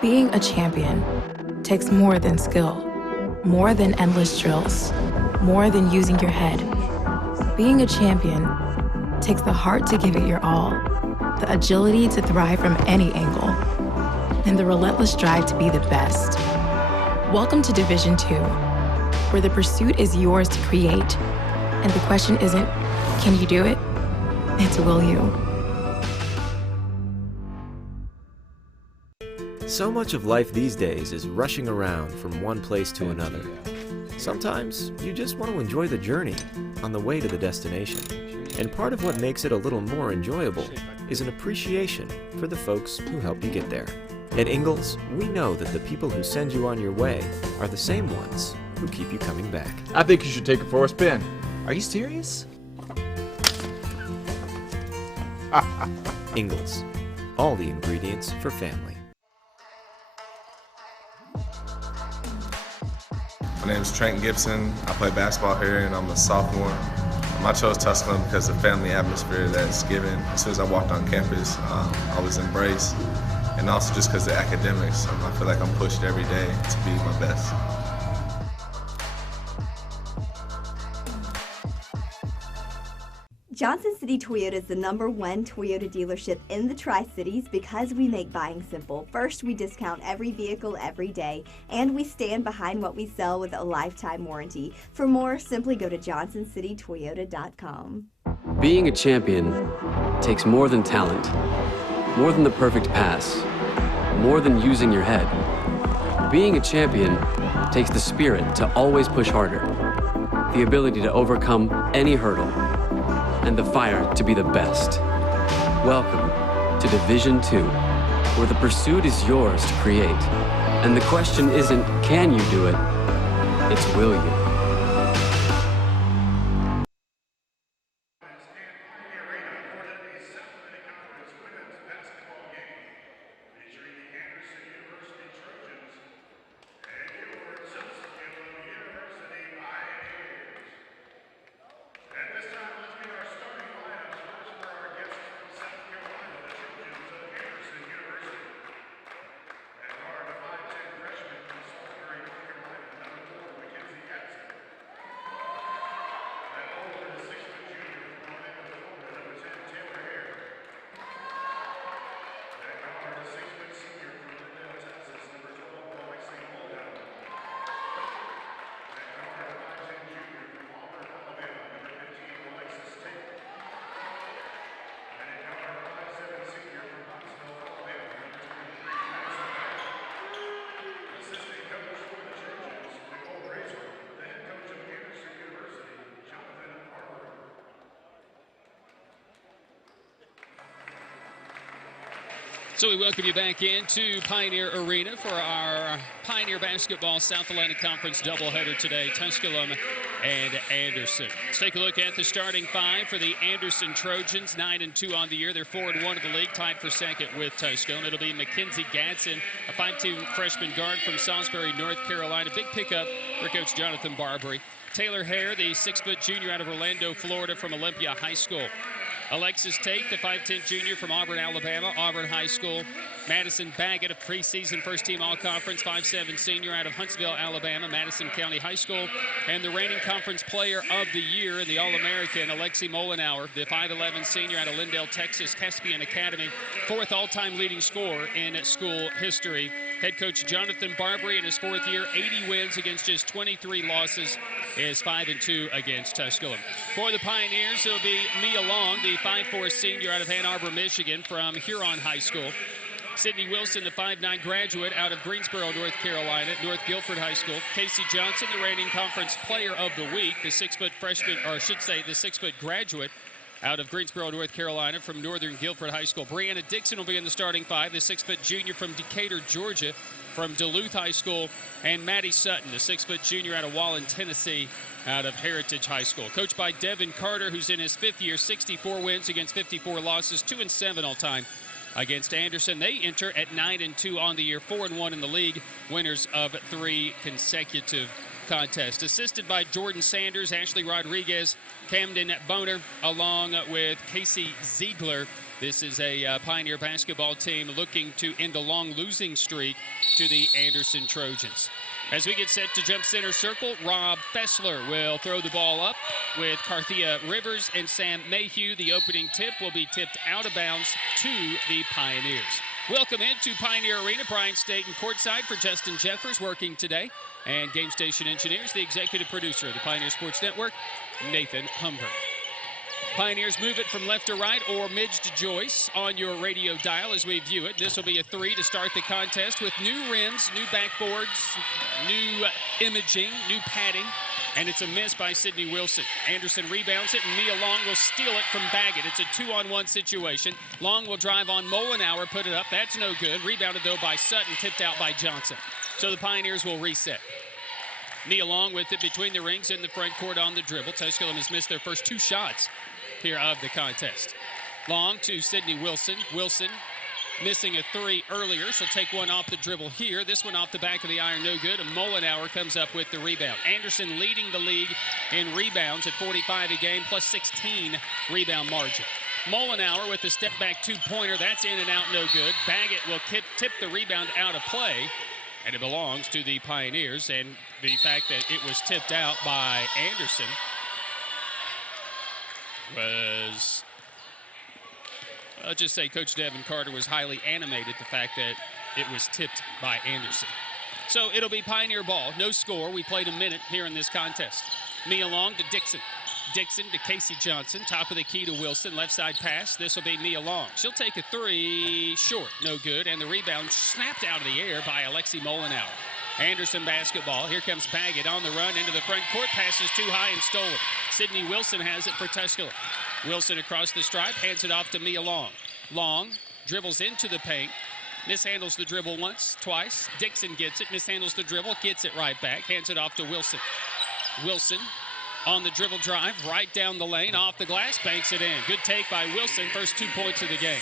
Being a champion takes more than skill, more than endless drills, more than using your head. Being a champion takes the heart to give it your all, the agility to thrive from any angle, and the relentless drive to be the best. Welcome to Division 2, where the pursuit is yours to create, and the question isn't, can you do it? It's, will you? So much of life these days is rushing around from one place to another. Sometimes you just want to enjoy the journey on the way to the destination. And part of what makes it a little more enjoyable is an appreciation for the folks who help you get there. At Ingalls, we know that the people who send you on your way are the same ones who keep you coming back. I think you should take it for a spin. Are you serious? Ingalls, all the ingredients for family. My name is Trent Gibson. I play basketball here and I'm a sophomore. I chose Tusculum because of the family atmosphere that's given. As soon as I walked on campus, I was embraced. And also just because of the academics. I feel like I'm pushed every day to be my best. Johnson City Toyota is the #1 Toyota dealership in the Tri-Cities because we make buying simple. First, we discount every vehicle every day, and we stand behind what we sell with a lifetime warranty. For more, simply go to johnsоncitytoyota.com. Being a champion takes more than talent, more than the perfect pass, more than using your head. Being a champion takes the spirit to always push harder, the ability to overcome any hurdle, and the fire to be the best. Welcome to Division 2, where the pursuit is yours to create. And the question isn't, can you do it? It's, will you? So we welcome you back into Pioneer Arena for our Pioneer Basketball South Atlantic Conference doubleheader today, Tusculum and Anderson. Let's take a look at the starting five for the Anderson Trojans, 9-2 on the year. They're 4-1 in the league, tied for second with Tusculum. It'll be Mackenzie Gadsden, a 5'2" freshman guard from Salisbury, North Carolina. Big pickup for Coach Jonathan Barbary. Taylor Hare, the 6-foot junior out of Orlando, Florida, from Olympia High School. Alexis Tate, the 5'10" junior from Auburn, Alabama, Auburn High School. Madison Baggett, a preseason first-team All-Conference 5'7" senior out of Huntsville, Alabama, Madison County High School. And the reigning conference player of the year in the All-American, Alexi Molinauer, the 5'11" senior out of Lindale, Texas, Caspian Academy, 4th all-time leading scorer in school history. Head coach Jonathan Barbary in his 4th year, 80 wins against just 23 losses, is 5-2 against Tusculum. For the Pioneers, it'll be Mia Long, the 5'4" senior out of Ann Arbor, Michigan, from Huron High School. Sydney Wilson, the 5'9" graduate out of Greensboro, North Carolina, North Guilford High School. Casey Johnson, the reigning conference player of the week, the 6-foot freshman, or I should say the 6-foot graduate out of Greensboro, North Carolina, from Northern Guilford High School. Brianna Dixon will be in the starting five, the 6-foot junior from Decatur, Georgia, from Duluth High School. And Maddie Sutton, the 6-foot junior out of Wallen, Tennessee, out of Heritage High School. Coached by Devin Carter, who's in his 5th year, 64 wins against 54 losses, 2-7 all time against Anderson. They enter at 9-2 on the year, 4-1 in the league, winners of 3 consecutive contest. Assisted by Jordan Sanders, Ashley Rodriguez, Camden Boner, along with Casey Ziegler. This is a Pioneer basketball team looking to end a long losing streak to the Anderson Trojans. As we get set to jump center circle, Rob Fessler will throw the ball up with Carthea Rivers and Sam Mayhew. The opening tip will be tipped out of bounds to the Pioneers. Welcome into Pioneer Arena. Brian Staten courtside for Justin Jeffers working today. And Game Station Engineers, the executive producer of the Pioneer Sports Network, Nathan Humber. Pioneers move it from left to right or midge to Joyce on your radio dial as we view it. This will be a 3 to start the contest with new rims, new backboards, new imaging, new padding, and it's a miss by Sydney Wilson. Anderson rebounds it, and Mia Long will steal it from Baggett. It's a 2-on-1 situation. Long will drive on Molenauer, put it up. That's no good. Rebounded, though, by Sutton, tipped out by Johnson. So the Pioneers will reset. Mia Long with it between the rings in the front court on the dribble. Tusculum has missed their first 2 shots here of the contest. Long to Sydney Wilson. Wilson missing a 3 earlier. She'll take one off the dribble here. This one off the back of the iron, no good. And Molenauer comes up with the rebound. Anderson leading the league in rebounds at 45 a game, plus 16 rebound margin. Molenauer with the step back 2-pointer. That's in and out, no good. Baggett will tip the rebound out of play, and it belongs to the Pioneers. And the fact that it was tipped out by Anderson was, I'll just say Coach Devin Carter was highly animated the fact that it was tipped by Anderson. So it'll be Pioneer ball. No score. We played a minute here in this contest. Mia Long to Dixon. Dixon to Casey Johnson. Top of the key to Wilson. Left side pass. This will be Mia Long. She'll take a 3 short. No good. And the rebound snapped out of the air by Alexi Molenauer. Anderson basketball. Here comes Baggett on the run into the front court. Passes too high and stolen. Sydney Wilson has it for Tusculum. Wilson across the stripe. Hands it off to Mia Long. Long dribbles into the paint. Mishandles the dribble once, twice. Dixon gets it. Mishandles the dribble. Gets it right back. Hands it off to Wilson. Wilson on the dribble drive. Right down the lane. Off the glass. Banks it in. Good take by Wilson. First 2 points of the game.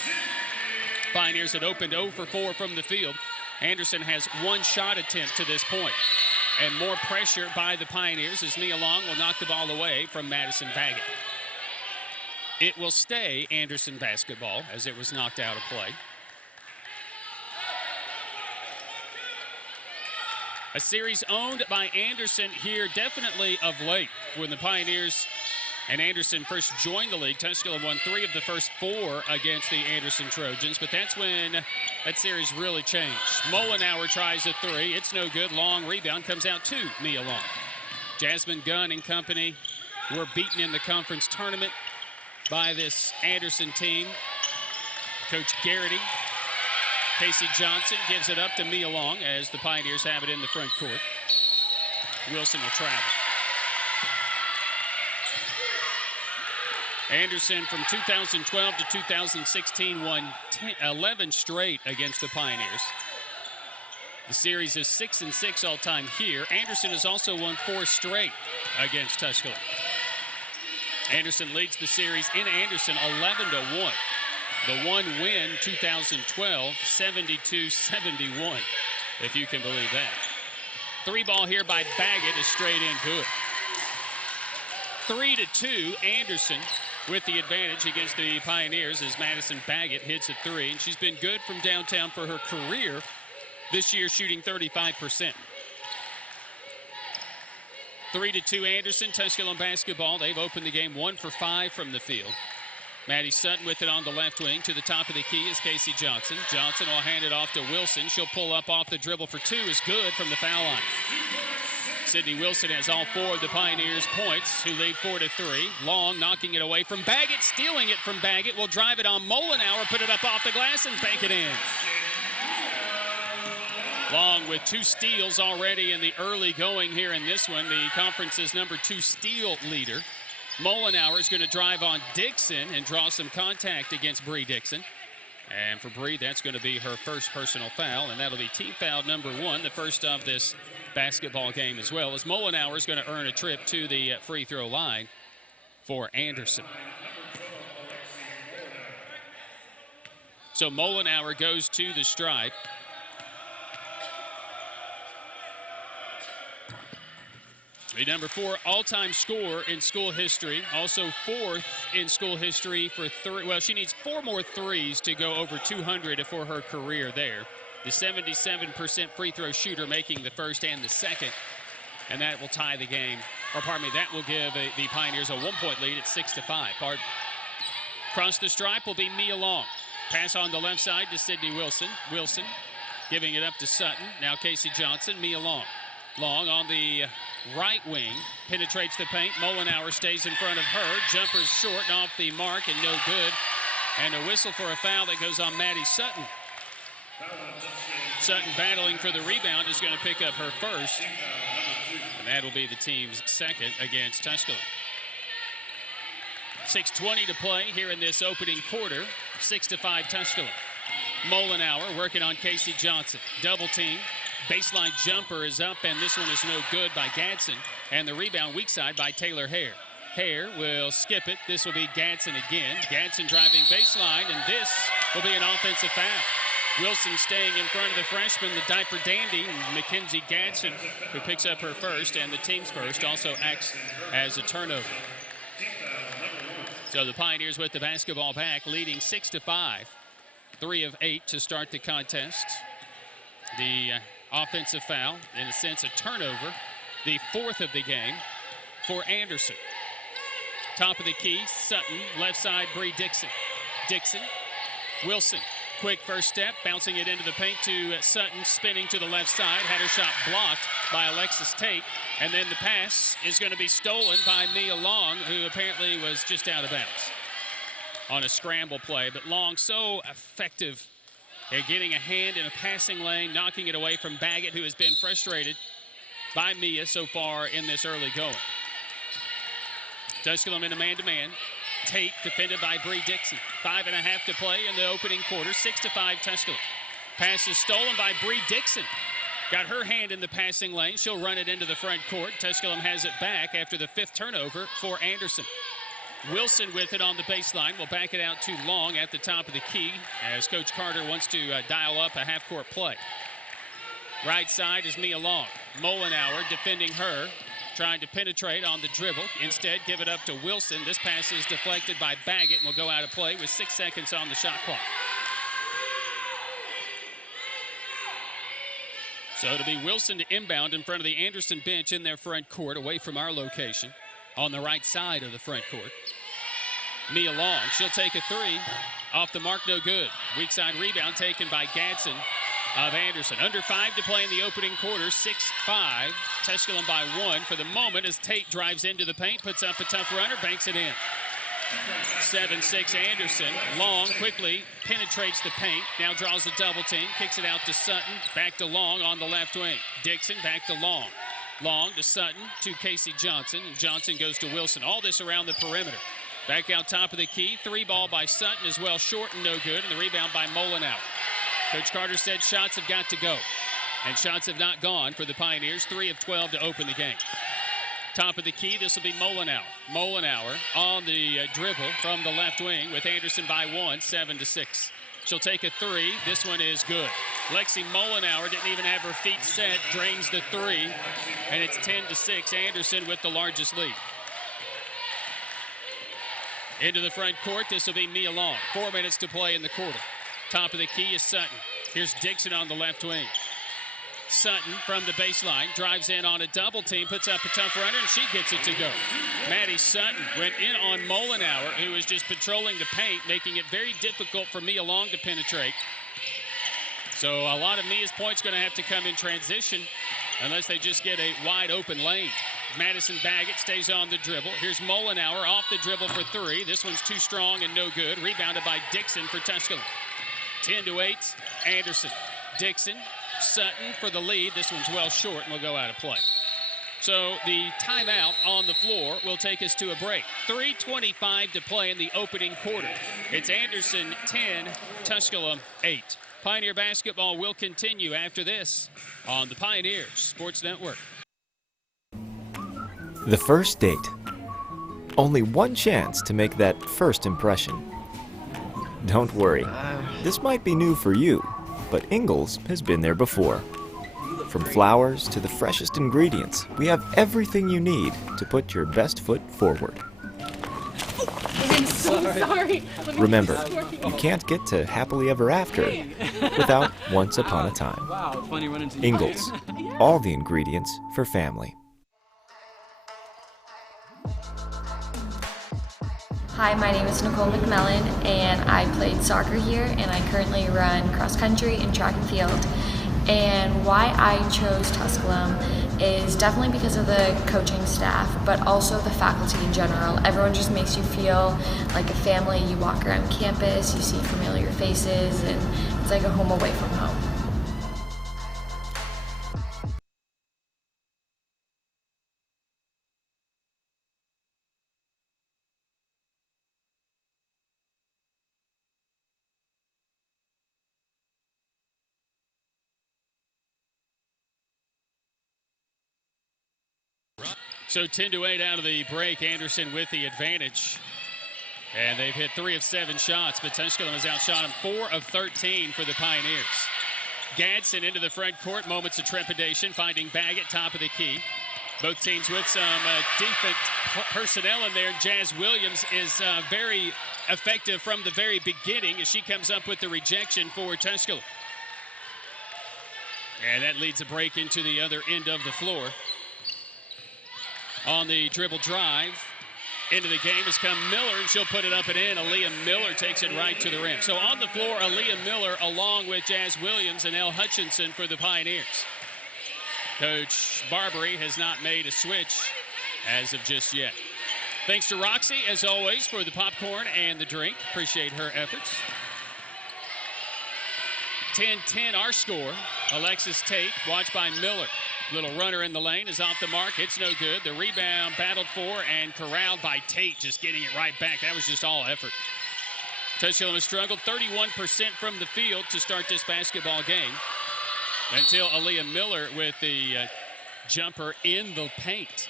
Pioneers had opened 0 for 4 from the field. Anderson has 1 shot attempt to this point. And more pressure by the Pioneers as Mia Long will knock the ball away from Madison Baggett. It will stay Anderson basketball as it was knocked out of play. A series owned by Anderson here definitely of late. When the Pioneers and Anderson first joined the league, Tusculum won 3 of the first 4 against the Anderson Trojans, but that's when that series really changed. Molenauer tries a 3. It's no good. Long rebound comes out to Mia Long. Jasmine Gunn and company were beaten in the conference tournament by this Anderson team. Coach Garrity. Casey Johnson gives it up to Mia Long as the Pioneers have it in the front court. Wilson will travel. Anderson from 2012 to 2016 won 11 straight against the Pioneers. The series is 6-6 all-time here. Anderson has also won 4 straight against Tusculum. Anderson leads the series in Anderson 11-1. The one win 2012, 72-71, if you can believe that. 3 ball here by Baggett is straight in good. 3-2, Anderson with the advantage against the Pioneers as Madison Baggett hits a 3. And she's been good from downtown for her career this year, shooting 35%. 3-2 Anderson, Tusculum basketball. They've opened the game 1 for 5 from the field. Maddie Sutton with it on the left wing. To the top of the key is Casey Johnson. Johnson will hand it off to Wilson. She'll pull up off the dribble for 2. Is good from the foul line. Sydney Wilson has all 4 of the Pioneers' points, who lead 4-3. Long knocking it away from Baggett, stealing it from Baggett. Will drive it on Molenauer, put it up off the glass, and bank it in. Long with 2 steals already in the early going here in this one. The conference's number 2 steal leader. Molenauer is going to drive on Dixon and draw some contact against Bree Dixon. And for Bree, that's going to be her first personal foul, and that'll be team foul number 1, the first of this basketball game as well, as Molenauer is going to earn a trip to the free throw line for Anderson. So Molenauer goes to the stripe. The number 4 all-time scorer in school history, also 4th in school history for three. Well, she needs 4 more threes to go over 200 for her career there. The 77% free throw shooter making the first and the second, and that will tie the game. Or pardon me, that will give the Pioneers a 1-point lead at 6-5. Across the stripe will be Mia Long. Pass on the left side to Sydney Wilson. Wilson giving it up to Sutton. Now Casey Johnson, Mia Long. Long on the right wing, penetrates the paint. Molenauer stays in front of her. Jumper's short and off the mark and no good. And a whistle for a foul that goes on Maddie Sutton. Sutton battling for the rebound is going to pick up her first. And that'll be the team's second against Tusculum. 6:20 to play here in this opening quarter. 6-5 Tusculum. Molenauer working on Casey Johnson. Double team. Baseline jumper is up, and this one is no good by Gadsden. And the rebound weak side by Taylor Hare. Hare will skip it. This will be Gadsden again. Gadsden driving baseline, and this will be an offensive foul. Wilson staying in front of the freshman, the diaper dandy, Mackenzie Gadsden, who picks up her first, and the team's first, also acts as a turnover. So the Pioneers with the basketball back, leading 6-5. 3 of 8 to start the contest. The offensive foul, in a sense a turnover, the 4th of the game for Anderson. Top of the key, Sutton, left side, Bree Dixon. Dixon, Wilson, quick first step, bouncing it into the paint to Sutton, spinning to the left side, had her shot blocked by Alexis Tate, and then the pass is going to be stolen by Mia Long, who apparently was just out of bounds on a scramble play. But Long so effective at getting a hand in a passing lane, knocking it away from Baggett, who has been frustrated by Mia so far in this early going. Tusculum in a man-to-man. Tate defended by Bree Dixon. 5.5 to play in the opening quarter. 6-5 Tusculum. Pass is stolen by Bree Dixon. Got her hand in the passing lane. She'll run it into the front court. Tusculum has it back after the 5th turnover for Anderson. Wilson with it on the baseline. Will back it out too long at the top of the key as Coach Carter wants to dial up a half-court play. Right side is Mia Long. Molenauer defending her, trying to penetrate on the dribble. Instead, give it up to Wilson. This pass is deflected by Baggett and will go out of play with 6 seconds on the shot clock. So it'll be Wilson to inbound in front of the Anderson bench in their front court, away from our location, on the right side of the front court. Mia Long, she'll take a 3. Off the mark, no good. Weak side rebound taken by Gadsden of Anderson. Under 5 to play in the opening quarter. 6-5. Tusculum by 1 for the moment as Tate drives into the paint, puts up a tough runner, banks it in. 7-6 Anderson. Long quickly penetrates the paint. Now draws a double team. Kicks it out to Sutton. Back to Long on the left wing. Dixon back to Long. Long to Sutton to Casey Johnson. And Johnson goes to Wilson. All this around the perimeter. Back out top of the key. 3 ball by Sutton as well. Short and no good. And the rebound by Molenauer. Coach Carter said shots have got to go. And shots have not gone for the Pioneers. 3 of 12 to open the game. Top of the key, this will be Molenauer. Molenauer on the dribble from the left wing with Anderson by 1, 7-6. She'll take a 3. This one is good. Lexi Molenauer didn't even have her feet set, drains the 3, and it's 10-6. Anderson with the largest lead. Into the front court, this will be Mia Long. 4 minutes to play in the quarter. Top of the key is Sutton. Here's Dixon on the left wing. Sutton from the baseline, drives in on a double team, puts up a tough runner, and she gets it to go. Maddie Sutton went in on Molenauer, who was just patrolling the paint, making it very difficult for Mia Long to penetrate. So a lot of Mia's points going to have to come in transition unless they just get a wide open lane. Madison Baggett stays on the dribble. Here's Molenauer off the dribble for 3. This one's too strong and no good. Rebounded by Dixon for Tusculum. 10-8, Anderson. Dixon, Sutton for the lead. This one's well short and will go out of play. So the timeout on the floor will take us to a break. 3:25 to play in the opening quarter. It's Anderson 10, Tusculum 8. Pioneer basketball will continue after this on the Pioneers Sports Network. The first date. Only one chance to make that first impression. Don't worry, this might be new for you, but Ingalls has been there before. From flowers to the freshest ingredients, we have everything you need to put your best foot forward. I'm so sorry. Remember, you can't get to happily ever after without once upon a time. Wow, it's funny running into Ingalls, all the ingredients for family. Hi, my name is Nicole McMillan, and I played soccer here, and I currently run cross country and track and field. And why I chose Tusculum is definitely because of the coaching staff, but also the faculty in general. Everyone just makes you feel like a family. You walk around campus, you see familiar faces, and it's like a home away from home. So 10-8 out of the break. Anderson with the advantage. And they've hit 3 of 7 shots, but Tusculum has outshot him 4 of 13 for the Pioneers. Gadsden into the front court, moments of trepidation, finding Baggett top of the key. Both teams with some decent personnel in there. Jazz Williams is very effective from the very beginning as she comes up with the rejection for Tusculum. And that leads a break into the other end of the floor. On the dribble drive into the game has come Miller, and she'll put it up and in. Aaliyah Miller takes it right to the rim. So on the floor, Aaliyah Miller along with Jazz Williams and Elle Hutchinson for the Pioneers. Coach Barbary has not made a switch as of just yet. Thanks to Roxy, as always, for the popcorn and the drink. Appreciate her efforts. 10-10 our score. Alexis Tate, watched by Miller. Little runner in the lane is off the mark. It's no good. The rebound battled for and corralled by Tate, just getting it right back. That was just all effort. Tusculum has struggled 31% from the field to start this basketball game until Aaliyah Miller with the jumper in the paint.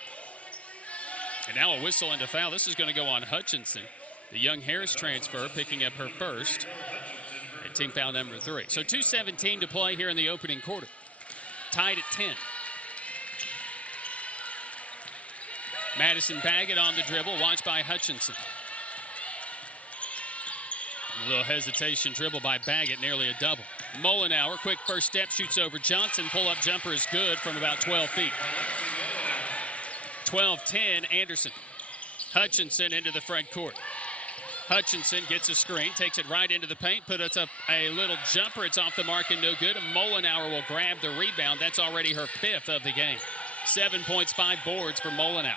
And now a whistle and a foul. This is going to go on Hutchinson. The Young Harris transfer picking up her first. And team foul number 3. So 2:17 to play here in the opening quarter. Tied at 10. Madison Baggett on the dribble, watched by Hutchinson. A little hesitation dribble by Baggett, nearly a double. Molenauer, quick first step, shoots over Johnson. Pull-up jumper is good from about 12 feet. 12-10, Anderson. Hutchinson into the front court. Hutchinson gets a screen, takes it right into the paint, puts up a little jumper. It's off the mark and no good. Molenauer will grab the rebound. That's already her 5th of the game. 7 points, 5 boards for Molenauer.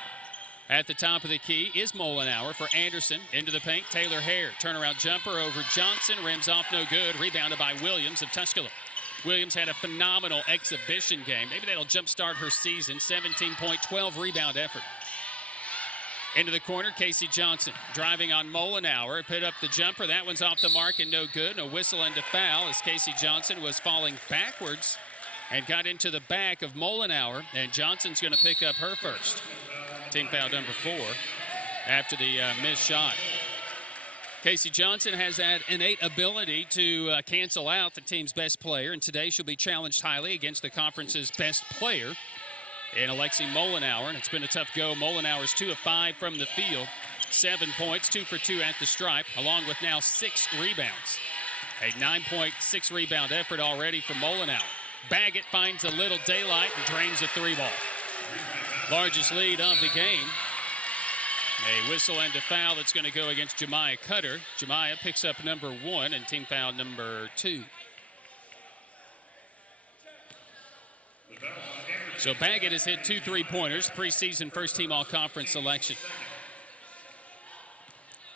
At the top of the key is Molenauer for Anderson. Into the paint, Taylor Hare. Turnaround jumper over Johnson. Rims off, no good. Rebounded by Williams of Tusculum. Williams had a phenomenal exhibition game. Maybe that'll jumpstart her season. 17-point, 12 rebound effort. Into the corner, Casey Johnson driving on Molenauer. Put up the jumper. That one's off the mark and no good. A whistle and a foul as Casey Johnson was falling backwards and got into the back of Molenauer. And Johnson's going to pick up her first. Team foul number 4 after the missed shot. Casey Johnson has that innate ability to cancel out the team's best player, and today she'll be challenged highly against the conference's best player in Alexi Molenauer, and it's been a tough go. Molenauer's 2 of 5 from the field, 7 points, 2 for 2 at the stripe, along with now 6 rebounds. A 9.6 rebound effort already for Molenauer. Baggett finds a little daylight and drains a 3-ball. Largest lead of the game. A whistle and a foul that's going to go against Jemiah Cutter. Jemiah picks up number 1 and team foul number 2. So Baggett has hit 2 3-pointers, preseason first-team all-conference selection.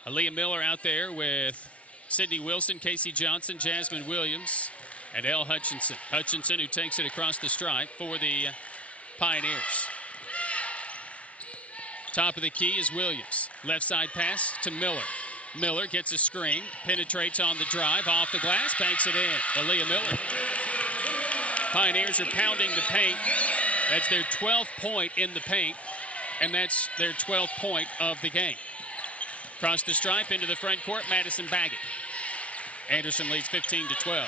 Aaliyah Miller out there with Sydney Wilson, Casey Johnson, Jasmine Williams, and Elle Hutchinson. Hutchinson who takes it across the stripe for the Pioneers. Top of the key is Williams. Left side pass to Miller. Miller gets a screen, penetrates on the drive, off the glass, banks it in. Aaliyah Miller. Pioneers are pounding the paint. That's their 12th point in the paint, and that's their 12th point of the game. Across the stripe into the front court, Madison Baggett. Anderson leads 15-12.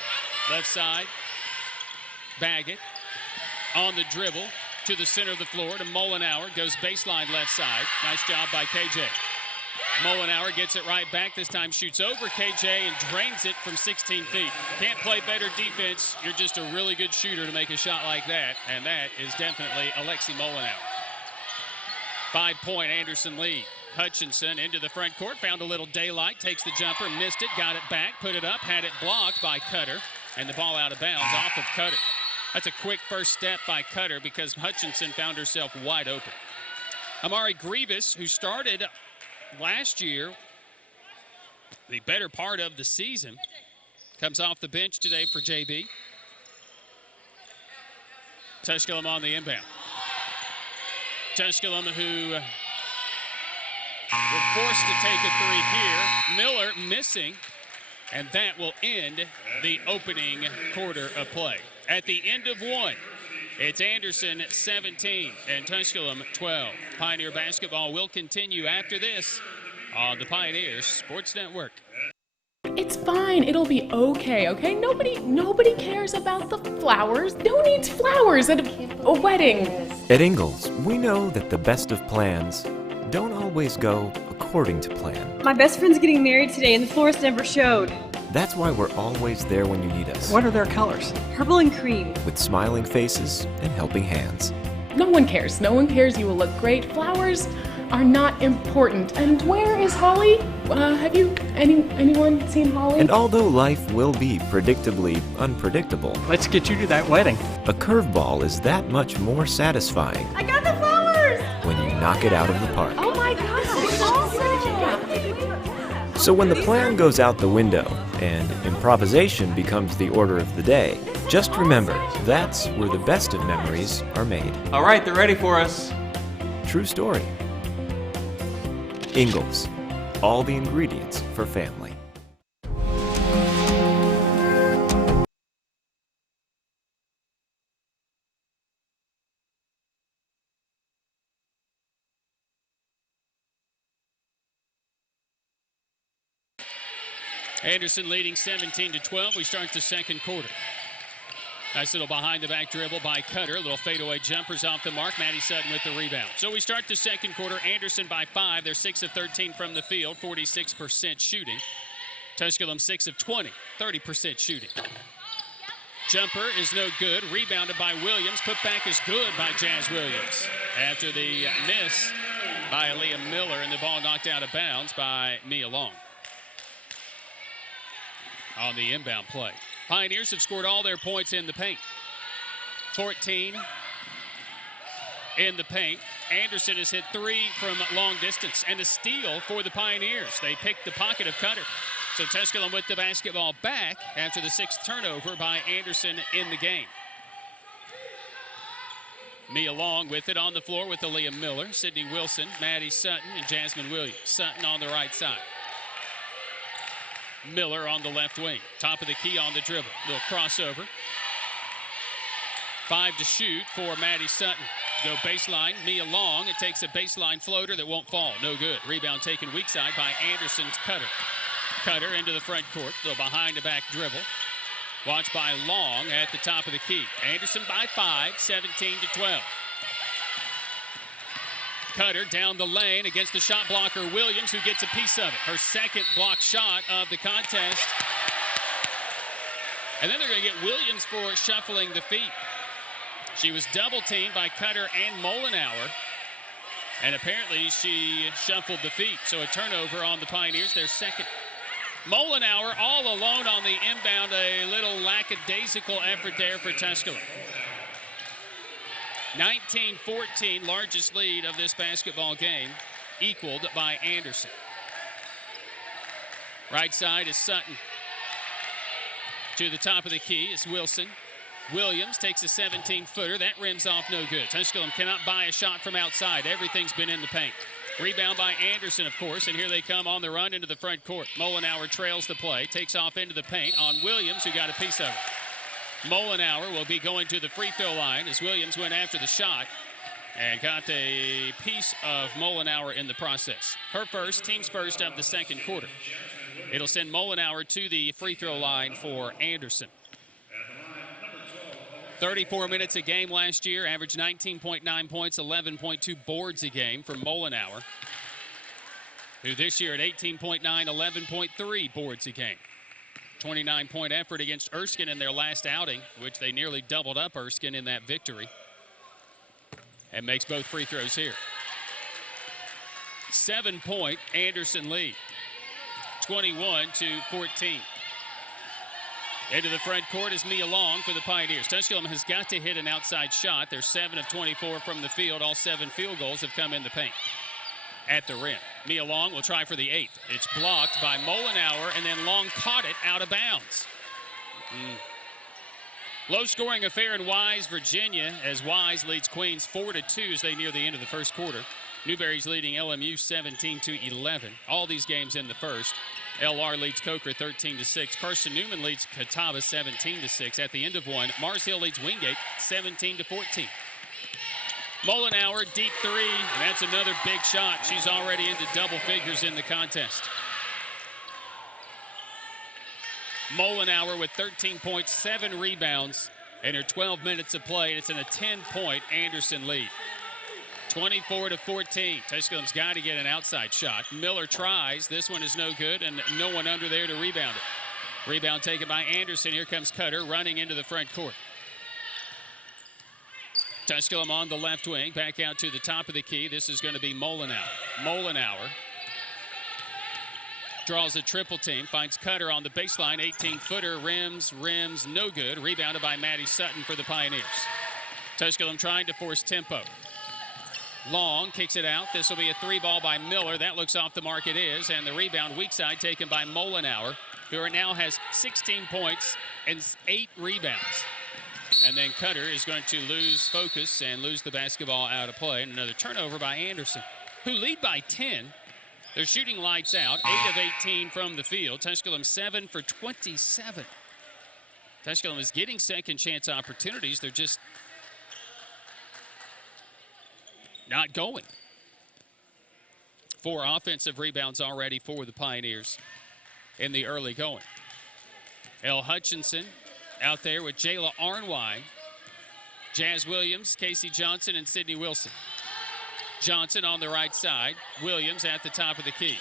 Left side, Baggett. on the dribble to the center of the floor to Molenauer. Goes baseline left side. Nice job by KJ. Molenauer gets it right back. This time shoots over KJ and drains it from 16 feet. Can't play better defense. You're just a really good shooter to make a shot like that. And that is definitely Alexi Molenauer. 5-point Anderson lead. Hutchinson into the front court. Found a little daylight. Takes the jumper. Missed it. Got it back. Put it up. Had it blocked by Cutter. And the ball out of bounds off of Cutter. That's a quick first step by Cutter because Hutchinson found herself wide open. Amari Grievous, who started last year, the better part of the season, comes off the bench today for JB. Tusculum on the inbound. Tusculum, who were forced to take a three here. Miller missing, and that will end the opening quarter of play. At the end of one, it's Anderson 17 and Tusculum 12. Pioneer basketball will continue after this on the Pioneers Sports Network. It's fine. It'll be okay, okay? Nobody cares about the flowers. Who needs flowers at a wedding? At Ingalls, we know that the best of plans don't always go according to plan. My best friend's getting married today and the florist never showed. That's why we're always there when you need us. What are their colors? Purple and cream. With smiling faces and helping hands. No one cares. No one cares. You will look great. Flowers are not important. And where is Holly? Have anyone seen Holly? And although life will be predictably unpredictable, let's get you to that wedding. A curveball is that much more satisfying. I got the flowers! When you knock it out of the park. Oh my gosh, it's awesome! So when the plan goes out the window and improvisation becomes the order of the day, just remember, that's where the best of memories are made. All right, they're ready for us. True story. Ingalls, all the ingredients for family. Anderson leading 17-12. We start the second quarter. Nice little behind-the-back dribble by Cutter. A little fadeaway jumpers off the mark. Maddie Sutton with the rebound. So we start the second quarter. Anderson by 5. They're 6 of 13 from the field, 46% shooting. Tusculum 6 of 20, 30% shooting. Jumper is no good. Rebounded by Williams. Putback is good by Jazz Williams. After the miss by Liam Miller, and the ball knocked out of bounds by Mia Long. On the inbound play. Pioneers have scored all their points in the paint. 14 in the paint. Anderson has hit 3 from long distance, and a steal for the Pioneers. They picked the pocket of Cutter. So Tusculum with the basketball back after the 6th turnover by Anderson in the game. Mia Long with it on the floor with Liam Miller, Sydney Wilson, Maddie Sutton, and Jasmine Williams. Sutton on the right side. Miller on the left wing. Top of the key on the dribble. Little crossover. 5 to shoot for Maddie Sutton. Go baseline. Mia Long. It takes a baseline floater that won't fall. No good. Rebound taken weak side by Anderson's Cutter. Cutter into the front court. Little behind the back dribble. Watched by Long at the top of the key. Anderson by 5, 17-12. Cutter down the lane against the shot blocker Williams, who gets a piece of it. Her second block shot of the contest. And then they're going to get Williams for shuffling the feet. She was double teamed by Cutter and Molenauer. And apparently she shuffled the feet. So a turnover on the Pioneers, their second. Molenauer all alone on the inbound. A little lackadaisical effort there for Tusculum. 19-14, largest lead of this basketball game, equaled by Anderson. Right side is Sutton. To the top of the key is Wilson. Williams takes a 17-footer. That rims off no good. Tusculum cannot buy a shot from outside. Everything's been in the paint. Rebound by Anderson, of course, and here they come on the run into the front court. Molenauer trails the play, takes off into the paint on Williams, who got a piece of it. Molenauer will be going to the free throw line as Williams went after the shot and got a piece of Molenauer in the process. Her first, team's first of the second quarter. It'll send Molenauer to the free throw line for Anderson. 34 minutes a game last year, averaged 19.9 points, 11.2 boards a game for Mollenauer, who this year at 18.9, 11.3 boards a game. 29-point effort against Erskine in their last outing, which they nearly doubled up Erskine in that victory. And makes both free throws here. 7-point Anderson lead, 21-14. Into the front court is Mia Long for the Pioneers. Tusculum has got to hit an outside shot. They're 7 of 24 from the field. All 7 field goals have come in the paint. At the rim, Mia Long will try for the 8th. It's blocked by Mollenauer, and then Long caught it out of bounds. Low-scoring affair in Wise, Virginia, as Wise leads Queens 4-2 as they near the end of the first quarter. Newberry's leading LMU 17-11. All these games in the first. LR leads Coker 13-6. Carson Newman leads Catawba 17-6. At the end of one, Mars Hill leads Wingate 17-14. Mollenauer, deep three, and that's another big shot. She's already into double figures in the contest. Mollenauer with 13 points, 7 rebounds in her 12 minutes of play. It's in a 10-point Anderson lead. 24-14. Tusculum's got to get an outside shot. Miller tries. This one is no good, and no one under there to rebound it. Rebound taken by Anderson. Here comes Cutter running into the front court. Tusculum on the left wing, back out to the top of the key. This is going to be Mollenauer. Mollenauer draws a triple team, finds Cutter on the baseline, 18-footer, rims, no good. Rebounded by Maddie Sutton for the Pioneers. Tusculum trying to force tempo. Long kicks it out. This will be a 3-ball by Miller. That looks off the mark. It is, and the rebound weak side taken by Mollenauer, who now has 16 points and 8 rebounds. And then Cutter is going to lose focus and lose the basketball out of play. And another turnover by Anderson, who lead by 10. They're shooting lights out, 8 of 18 from the field. Tusculum 7 for 27. Tusculum is getting second chance opportunities. They're just not going. 4 offensive rebounds already for the Pioneers in the early going. Elle Hutchinson out there with Jayla Arnwine, Jazz Williams, Casey Johnson, and Sydney Wilson. Johnson on the right side. Williams at the top of the key.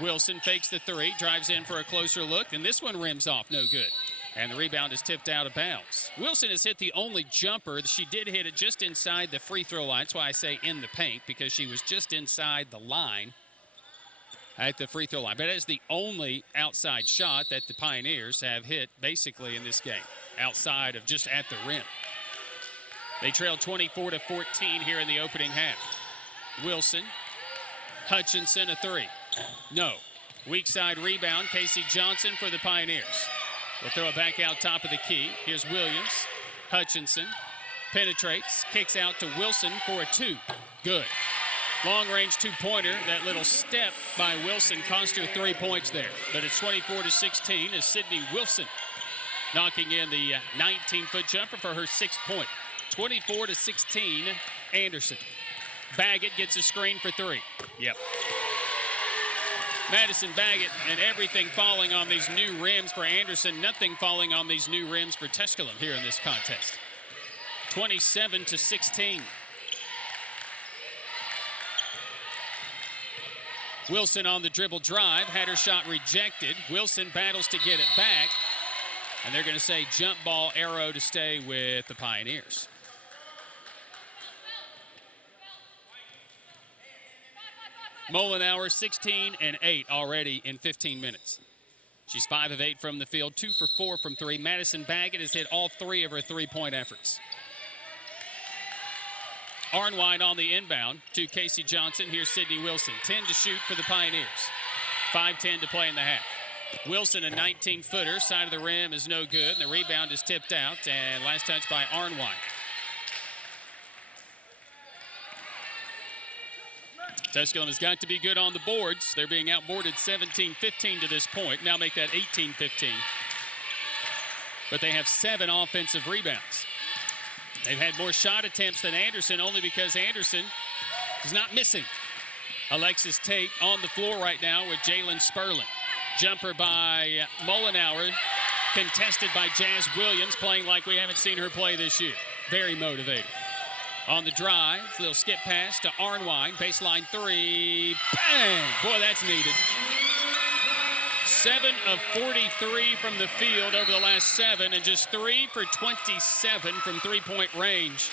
Wilson fakes the 3, drives in for a closer look, and this one rims off, no good. And the rebound is tipped out of bounds. Wilson has hit the only jumper. She did hit it just inside the free throw line. That's why I say in the paint, because she was just inside the line at the free throw line. But that is the only outside shot that the Pioneers have hit basically in this game, outside of just at the rim. They trail 24-14 here in the opening half. Wilson, Hutchinson, a 3. No. Weak side rebound, Casey Johnson for the Pioneers. We'll throw it back out top of the key. Here's Williams. Hutchinson penetrates, kicks out to Wilson for a 2. Good. Long-range 2-pointer. That little step by Wilson cost her 3 points there. But it's 24-16 as Sydney Wilson knocking in the 19-foot jumper for her 6th point. 24-16, Anderson. Baggett gets a screen for 3. Yep. Madison Baggett, and everything falling on these new rims for Anderson. Nothing falling on these new rims for Tusculum here in this contest. 27-16. Wilson on the dribble drive, had her shot rejected. Wilson battles to get it back, and they're going to say jump ball arrow to stay with the Pioneers. Mollenauer 16 and 8 already in 15 minutes. She's 5 of 8 from the field, 2 for 4 from 3. Madison Baggett has hit all 3 of her 3-point efforts. Arnwine on the inbound to Casey Johnson. Here's Sydney Wilson. 10 to shoot for the Pioneers. 5:10 to play in the half. Wilson, a 19-footer. Side of the rim is no good. The rebound is tipped out, and last touch by Arnwine. Tusculum has got to be good on the boards. They're being outboarded 17-15 to this point. Now make that 18-15. But they have 7 offensive rebounds. They've had more shot attempts than Anderson, only because Anderson is not missing. Alexis Tate on the floor right now with Jalen Sperling. Jumper by Mollenauer. contested by Jazz Williams, playing like we haven't seen her play this year. Very motivated. On the drive, little skip pass to Arnwine, baseline three, bang! Boy, that's needed. 7 of 43 from the field over the last 7, and just 3 for 27 from three-point range.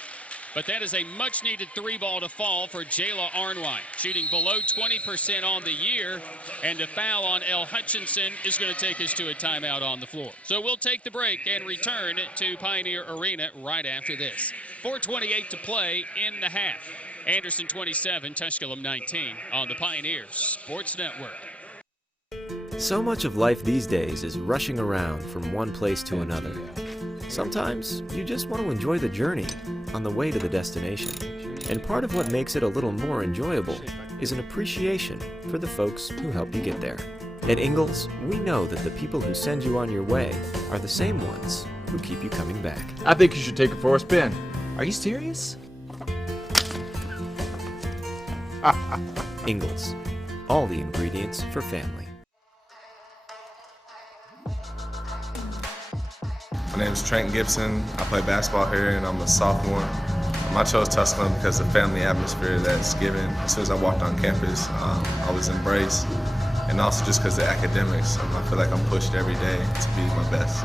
But that is a much-needed 3-ball to fall for Jayla Arnwine, shooting below 20% on the year, and a foul on Elle Hutchinson is going to take us to a timeout on the floor. So we'll take the break and return to Pioneer Arena right after this. 4:28 to play in the half. Anderson 27, Tusculum 19 on the Pioneer Sports Network. So much of life these days is rushing around from one place to another. Sometimes you just want to enjoy the journey on the way to the destination. And part of what makes it a little more enjoyable is an appreciation for the folks who help you get there. At Ingalls, we know that the people who send you on your way are the same ones who keep you coming back. I think you should take it for a spin. Are you serious? Ingalls, all the ingredients for family. My name is Trent Gibson. I play basketball here and I'm a sophomore. I chose Tusculum because of the family atmosphere that's given. As soon as I walked on campus, I was embraced. And also just because of the academics. I feel like I'm pushed every day to be my best.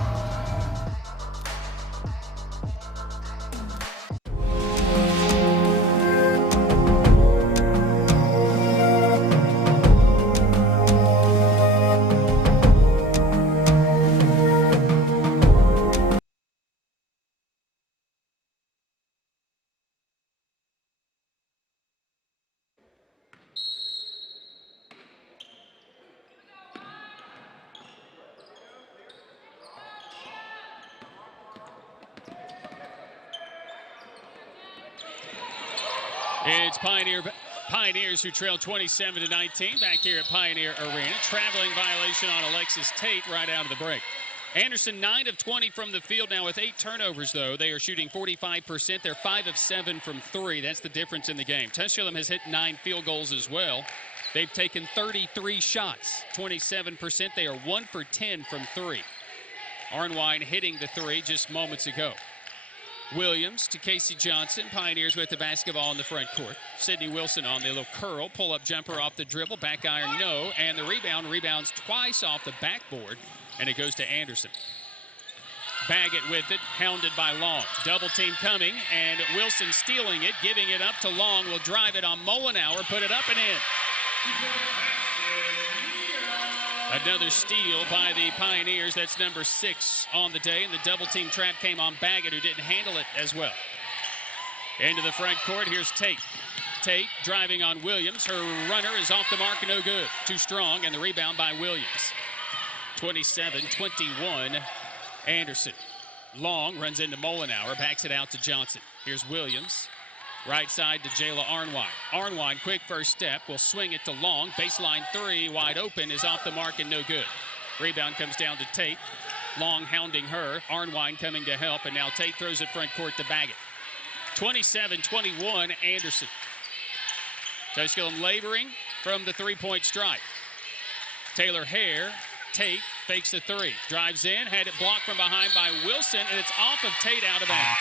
It's Pioneers who trail 27-19 back here at Pioneer Arena. Traveling violation on Alexis Tate right out of the break. Anderson 9 of 20 from the field now with 8 turnovers, though. They are shooting 45%. They're 5 of 7 from 3. That's the difference in the game. Tusculum has hit 9 field goals as well. They've taken 33 shots, 27%. They are 1 for 10 from 3. Arnwine hitting the 3 just moments ago. Williams to Casey Johnson. Pioneers with the basketball in the front court. Sydney Wilson on the little curl, pull-up jumper off the dribble, back iron no, and the rebounds twice off the backboard, and it goes to Anderson. Baggett with it, hounded by Long. Double team coming, and Wilson stealing it, giving it up to Long. Will drive it on Molenauer, put it up and in. Another steal by the Pioneers. That's number 6 on the day, and the double team trap came on Baggett, who didn't handle it as well. Into the front court, here's Tate. Tate driving on Williams. Her runner is off the mark, no good. Too strong, and the rebound by Williams. 27-21, Anderson. Long runs into Molenauer, backs it out to Johnson. Here's Williams. Right side to Jayla Arnwine. Arnwine, quick first step, will swing it to Long. Baseline 3, wide open, is off the mark and no good. Rebound comes down to Tate. Long hounding her. Arnwine coming to help, and now Tate throws it front court to Baggett. 27-21, Anderson. Tusculum laboring from the three-point stripe. Taylor Hare, Tate fakes the 3. Drives in, had it blocked from behind by Wilson, and it's off of Tate out of bounds.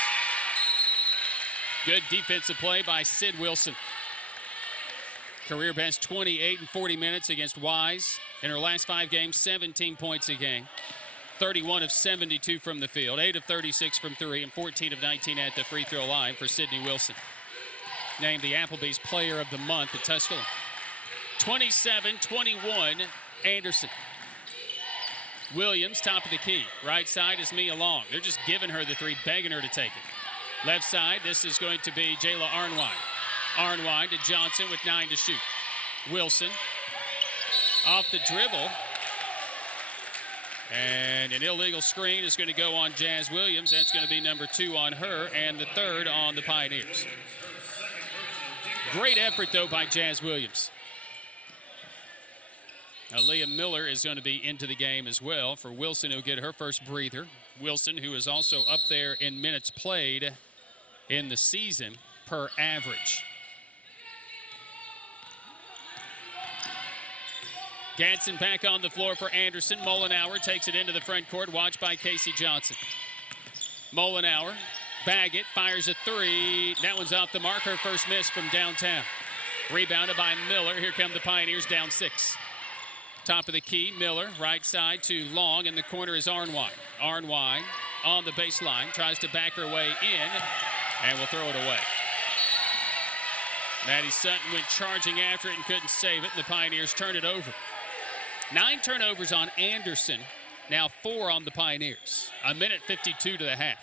Good defensive play by Sid Wilson. Career best 28 in 40 minutes against Wise. In her last 5 games, 17 points a game. 31 of 72 from the field, 8 of 36 from 3, and 14 of 19 at the free throw line for Sydney Wilson. Named the Applebee's Player of the Month at Tusculum. 27-21, Anderson. Williams, top of the key. Right side is Mia Long. They're just giving her the 3, begging her to take it. Left side, this is going to be Jayla Arnwine. Arnwine to Johnson with 9 to shoot. Wilson off the dribble. And an illegal screen is going to go on Jazz Williams. That's going to be number 2 on her and the 3rd on the Pioneers. Great effort, though, by Jazz Williams. Aaliyah Miller is going to be into the game as well for Wilson, who'll get her first breather. Wilson, who is also up there in minutes played in the season per average. Gadsden back on the floor for Anderson. Mollenauer takes it into the front court, watched by Casey Johnson. Mollenauer, Baggett, fires a three. That one's off the mark. Her first miss from downtown. Rebounded by Miller. Here come the Pioneers down 6. Top of the key, Miller, right side to Long. In the corner is Arnwine. Arnwine on the baseline, tries to back her way in, and will throw it away. Maddie Sutton went charging after it and couldn't save it, and the Pioneers turned it over. 9 turnovers on Anderson, now 4 on the Pioneers. 1:52 to the half.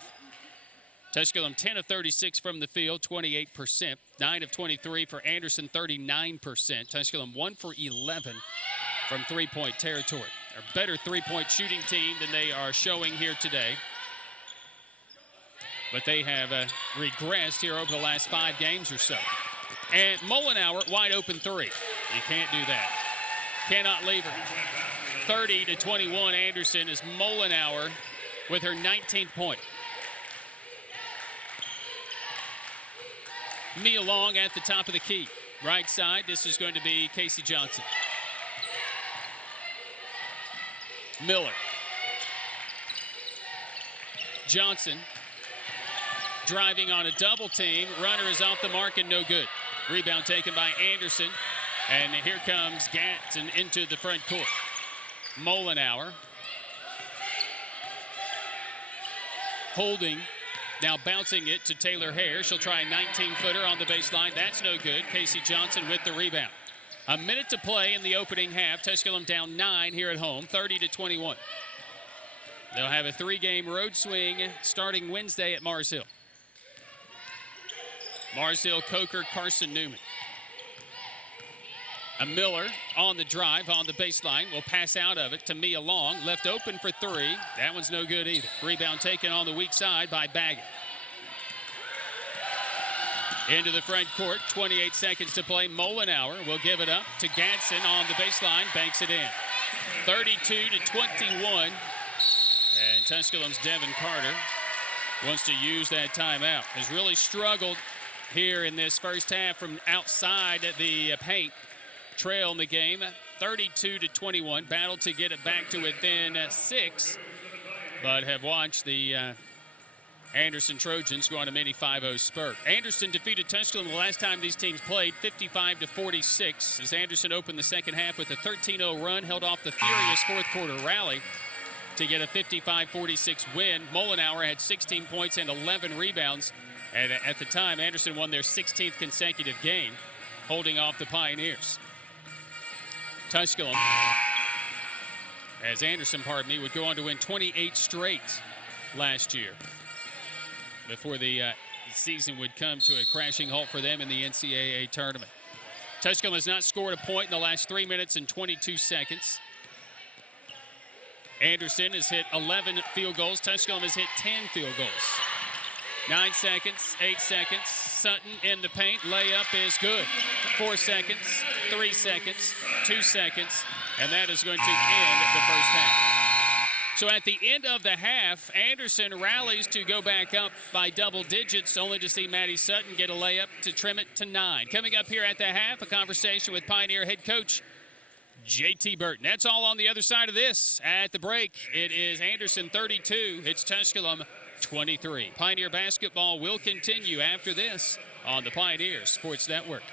Tusculum 10 of 36 from the field, 28%. 9 of 23 for Anderson, 39%. Tusculum 1 for 11 from three-point territory. A better three-point shooting team than they are showing here today. But they have regressed here over the last 5 games or so. And Mollenauer, wide open three. You can't do that. Cannot leave her. 30-21 Anderson is Mollenauer with her 19th point. Mia Long at the top of the key. Right side, this is going to be Casey Johnson. Miller. Johnson driving on a double team. Runner is off the mark and no good. Rebound taken by Anderson. And here comes Gadsden into the front court. Mollenauer holding, now bouncing it to Taylor Hare. She'll try a 19-footer on the baseline. That's no good. Casey Johnson with the rebound. A minute to play in the opening half. Tusculum down 9 here at home, 30-21. They'll have a 3-game road swing starting Wednesday at Mars Hill. Mars Hill, Coker, Carson, Newman. A Miller on the drive on the baseline will pass out of it to Mia Long, left open for 3. That one's no good either. Rebound taken on the weak side by Baggett. Into the front court, 28 seconds to play. Mollenauer will give it up to Gadsden on the baseline, banks it in. 32-21. And Tusculum's Devin Carter wants to use that timeout. Has really struggled here in this first half from outside the paint. Trail in the game, 32-21. Battled to get it back to within 6, but have watched the Anderson Trojans go on a mini 5-0 spurt. Anderson defeated Tusculum the last time these teams played, 55-46, as Anderson opened the second half with a 13-0 run, held off the furious fourth quarter rally to get a 55-46 win. Mollenauer had 16 points and 11 rebounds, and at the time, Anderson won their 16th consecutive game, holding off the Pioneers. Tusculum, as Anderson, would go on to win 28 straight last year before the season would come to a crashing halt for them in the NCAA tournament. Tusculum has not scored a point in the last 3 minutes and 22 seconds. Anderson has hit 11 field goals. Tusculum has hit 10 field goals. 9 seconds, 8 seconds. Sutton in the paint. Layup is good. 4 seconds, 3 seconds, 2 seconds, and that is going to end the first half. So at the end of the half, Anderson rallies to go back up by double digits, only to see Maddie Sutton get a layup to trim it to 9. Coming up here at the half, a conversation with Pioneer head coach J.T. Burton. That's all on the other side of this. At the break, it is Anderson 32. It's Tusculum 23. Pioneer basketball will continue after this on the Pioneer Sports Network.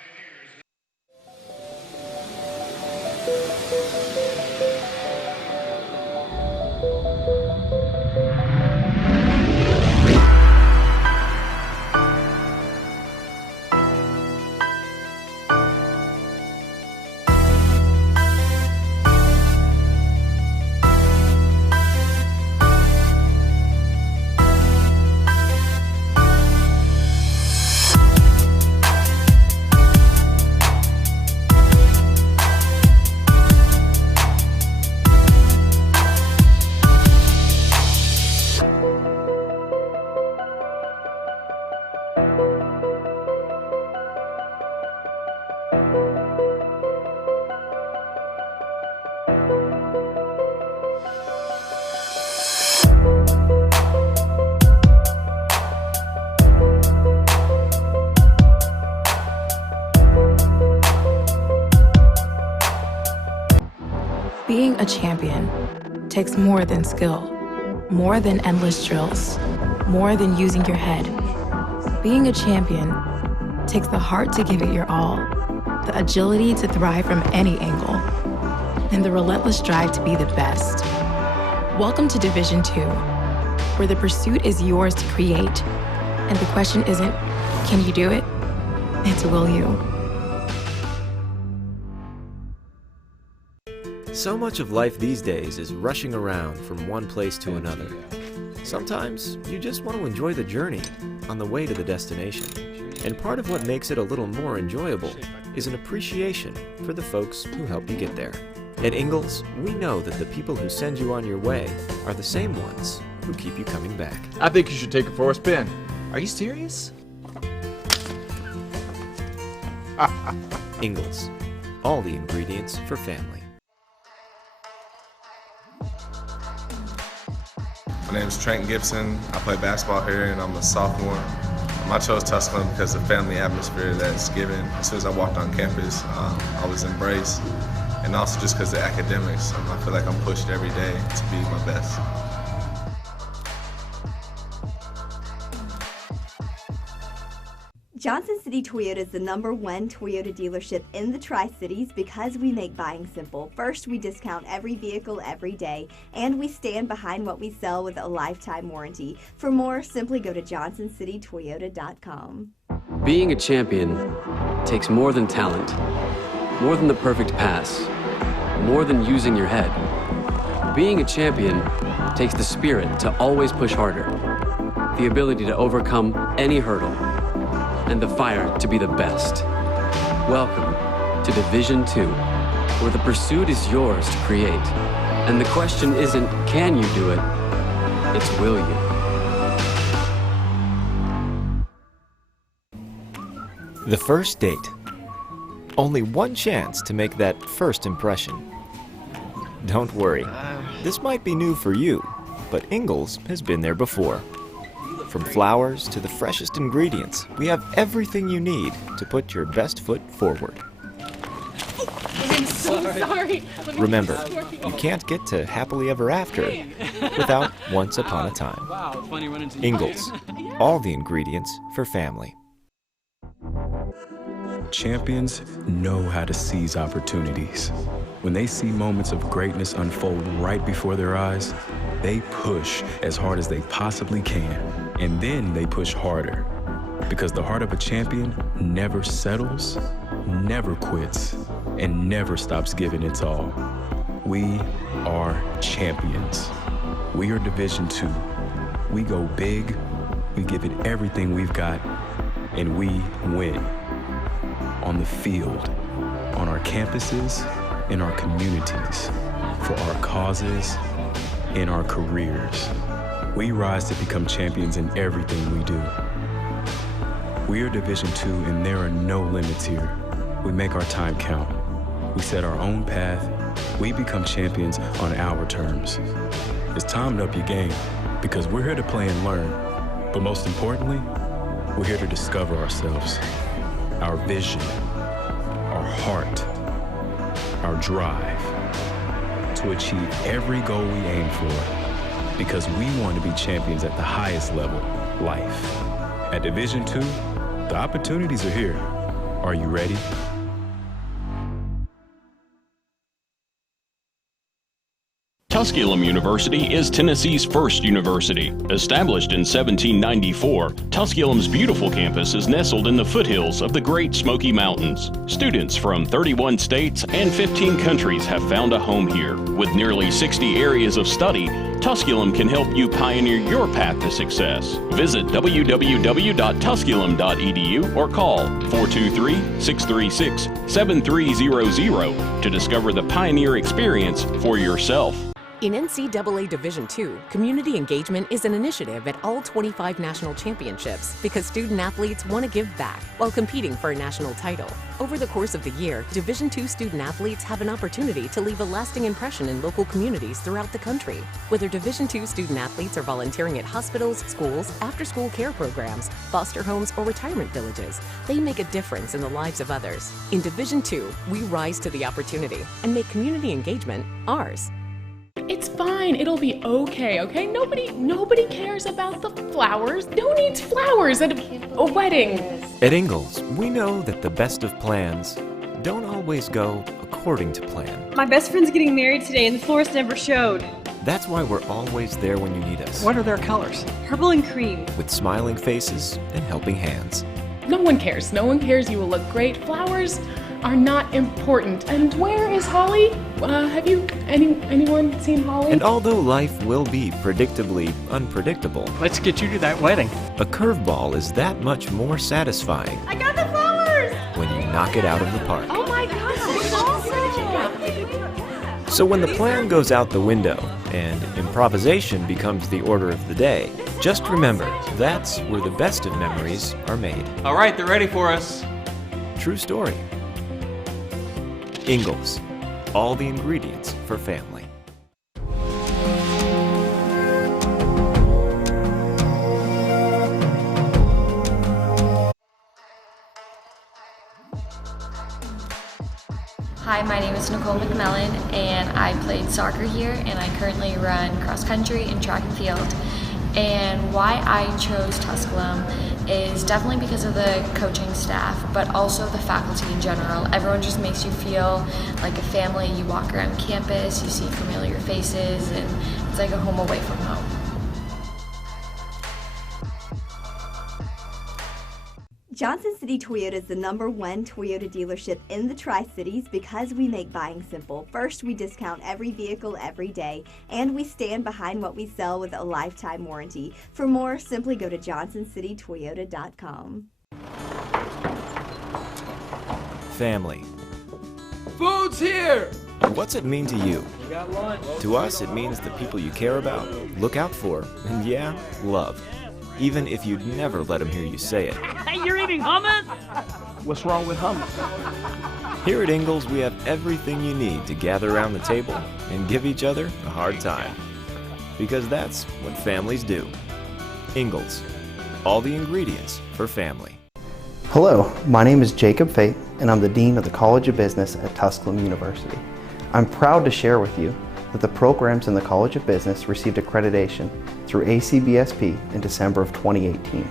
a champion takes more than skill, more than endless drills, more than using your head. Being a champion takes the heart to give it your all, the agility to thrive from any angle, and the relentless drive to be the best. Welcome to Division 2, where the pursuit is yours to create, and the question isn't, can you do it? It's will you? So much of life these days is rushing around from one place to another. Sometimes you just want to enjoy the journey on the way to the destination. And part of what makes it a little more enjoyable is an appreciation for the folks who help you get there. At Ingalls, we know that the people who send you on your way are the same ones who keep you coming back. I think you should take it for a spin. Are you serious? Ingalls, all the ingredients for family. My name is Trent Gibson. I play basketball here and I'm a sophomore. I chose Tusculum because of the family atmosphere that's given. As soon as I walked on campus, I was embraced. And also just because of the academics. I feel like I'm pushed every day to be my best. Johnson City Toyota is the #1 Toyota dealership in the Tri-Cities because we make buying simple. First, we discount every vehicle every day, and we stand behind what we sell with a lifetime warranty. For more, simply go to johnsоncitytoyota.com. Being a champion takes more than talent, more than the perfect pass, more than using your head. Being a champion takes the spirit to always push harder, the ability to overcome any hurdle, and the fire to be the best. Welcome to Division 2, where the pursuit is yours to create. And the question isn't, can you do it? It's, will you? The first date. Only one chance to make that first impression. Don't worry, this might be new for you, but Ingalls has been there before. From flowers to the freshest ingredients, we have everything you need to put your best foot forward. I'm so sorry. Remember, you can't get to happily ever after without once upon a time. Wow, it's funny running into Ingalls, all the ingredients for family. Champions know how to seize opportunities. When they see moments of greatness unfold right before their eyes, they push as hard as they possibly can, and then they push harder. Because the heart of a champion never settles, never quits, and never stops giving its all. We are champions. We are Division 2. We go big, we give it everything we've got, and we win. On the field, on our campuses, in our communities, for our causes, in our careers. We rise to become champions in everything we do. We are Division 2 and there are no limits here. We make our time count. We set our own path. We become champions on our terms. It's time to up your game because we're here to play and learn. But most importantly, we're here to discover ourselves, our vision, our heart, our drive to achieve every goal we aim for because we want to be champions at the highest level, life. At Division 2, the opportunities are here. Are you ready? Tusculum University is Tennessee's first university. Established in 1794, Tusculum's beautiful campus is nestled in the foothills of the Great Smoky Mountains. Students from 31 states and 15 countries have found a home here. With nearly 60 areas of study, Tusculum can help you pioneer your path to success. Visit www.tusculum.edu or call 423-636-7300 to discover the pioneer experience for yourself. In NCAA Division II, community engagement is an initiative at all 25 national championships because student-athletes want to give back while competing for a national title. Over the course of the year, Division II student-athletes have an opportunity to leave a lasting impression in local communities throughout the country. Whether Division II student-athletes are volunteering at hospitals, schools, after-school care programs, foster homes, or retirement villages, they make a difference in the lives of others. In Division II, we rise to the opportunity and make community engagement ours. It's fine. It'll be okay, okay? Nobody cares about the flowers. Who needs flowers at a wedding? At Ingalls, we know that the best of plans don't always go according to plan. My best friend's getting married today and the florist never showed. That's why we're always there when you need us. What are their colors? Purple and cream. With smiling faces and helping hands. No one cares. No one cares. You will look great. Flowers are not important. And where is Holly? Have you anyone seen Holly? And although life will be predictably unpredictable, let's get you to that wedding. A curveball is that much more satisfying. I got the flowers! When you knock it out of the park. Oh my gosh, awesome! So when the plan goes out the window and improvisation becomes the order of the day, just remember, that's where the best of memories are made. All right, they're ready for us. True story. Ingalls, all the ingredients for family. Hi, my name is Nicole McMillan, and I played soccer here, and I currently run cross country and track and field. And why I chose Tusculum is definitely because of the coaching staff, but also the faculty in general. Everyone just makes you feel like a family. You walk around campus, you see familiar faces, and it's like a home away from home. Johnson City Toyota is the #1 Toyota dealership in the Tri-Cities because we make buying simple. First, we discount every vehicle every day, and we stand behind what we sell with a lifetime warranty. For more, simply go to johnsoncitytoyota.com. Family. Food's here! What's it mean to you? We got lunch. To us, it means the people you care about, look out for, and yeah, love. Even if you'd never let them hear you say it. Hey, you're eating hummus? What's wrong with hummus? Here at Ingalls, we have everything you need to gather around the table and give each other a hard time. Because that's what families do. Ingalls, all the ingredients for family. Hello, my name is Jacob Fate, and I'm the Dean of the College of Business at Tusculum University. I'm proud to share with you that the programs in the College of Business received accreditation through ACBSP in December of 2018.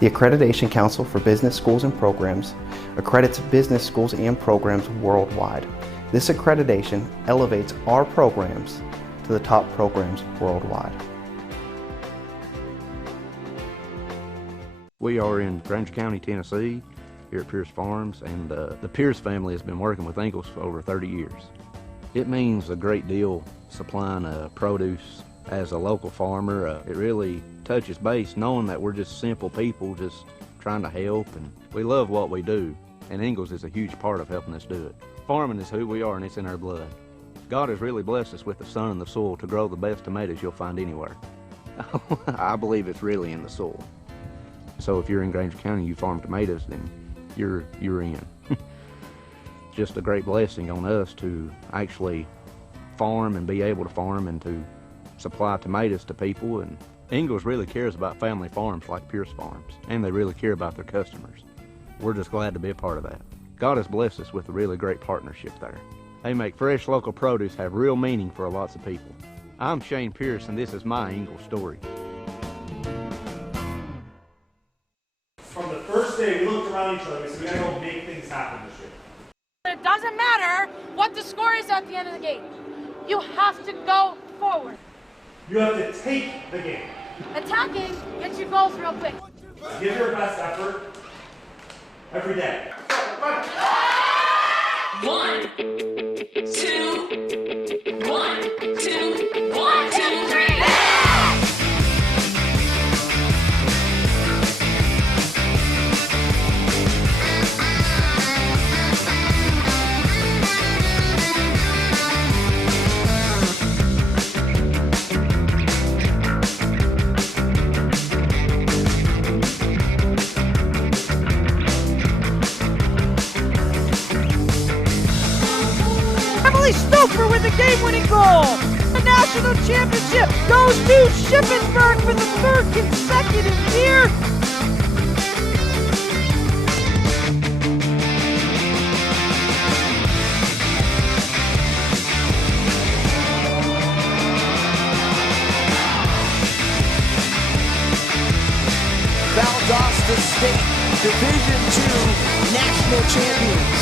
The Accreditation Council for Business Schools and Programs accredits business schools and programs worldwide. This accreditation elevates our programs to the top programs worldwide. We are in Granger County, Tennessee, here at Pierce Farms, and the Pierce family has been working with Ingalls for over 30 years. It means a great deal supplying produce as a local farmer. It really touches base knowing that we're just simple people just trying to help, and we love what we do, and Ingalls is a huge part of helping us do it. Farming is who we are, and it's in our blood. God has really blessed us with the sun and the soil to grow the best tomatoes you'll find anywhere. I believe it's really in the soil. So if you're in Granger County, you farm tomatoes, then you're in. Just a great blessing on us to actually farm and be able to farm and to supply tomatoes to people. And Ingalls really cares about family farms like Pierce Farms, and they really care about their customers. We're just glad to be a part of that. God has blessed us with a really great partnership there. They make fresh local produce have real meaning for lots of people. I'm Shane Pierce, and this is my Ingalls story. From the first day, we looked around each other and we said, we gotta go make things happen this year. It doesn't matter what the score is at the end of the game. You have to go forward. You have to take the game. Attacking gets you goals real quick. Give your best effort every day. 1, 2, 1, 2, 1, 2, 3. title. The national championship goes to Shippensburg for the third consecutive year. Valdosta State Division II national champions.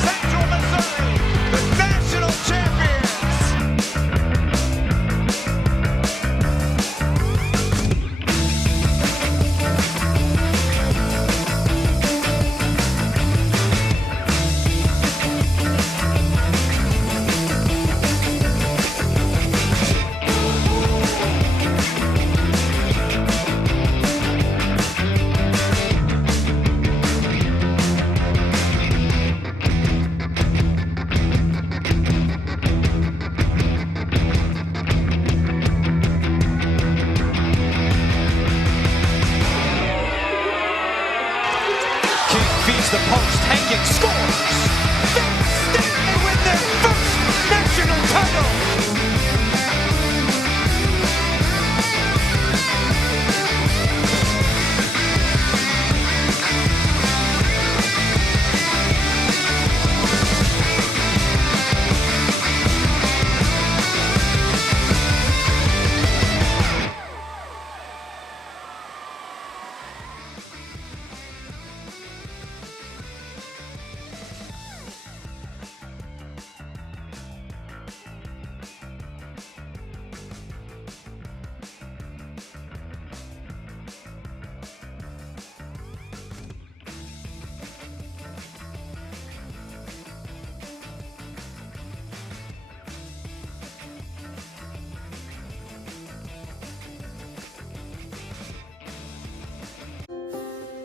Central Missouri, the national champions. Feeds the post, Hankins scores! They win their first national title!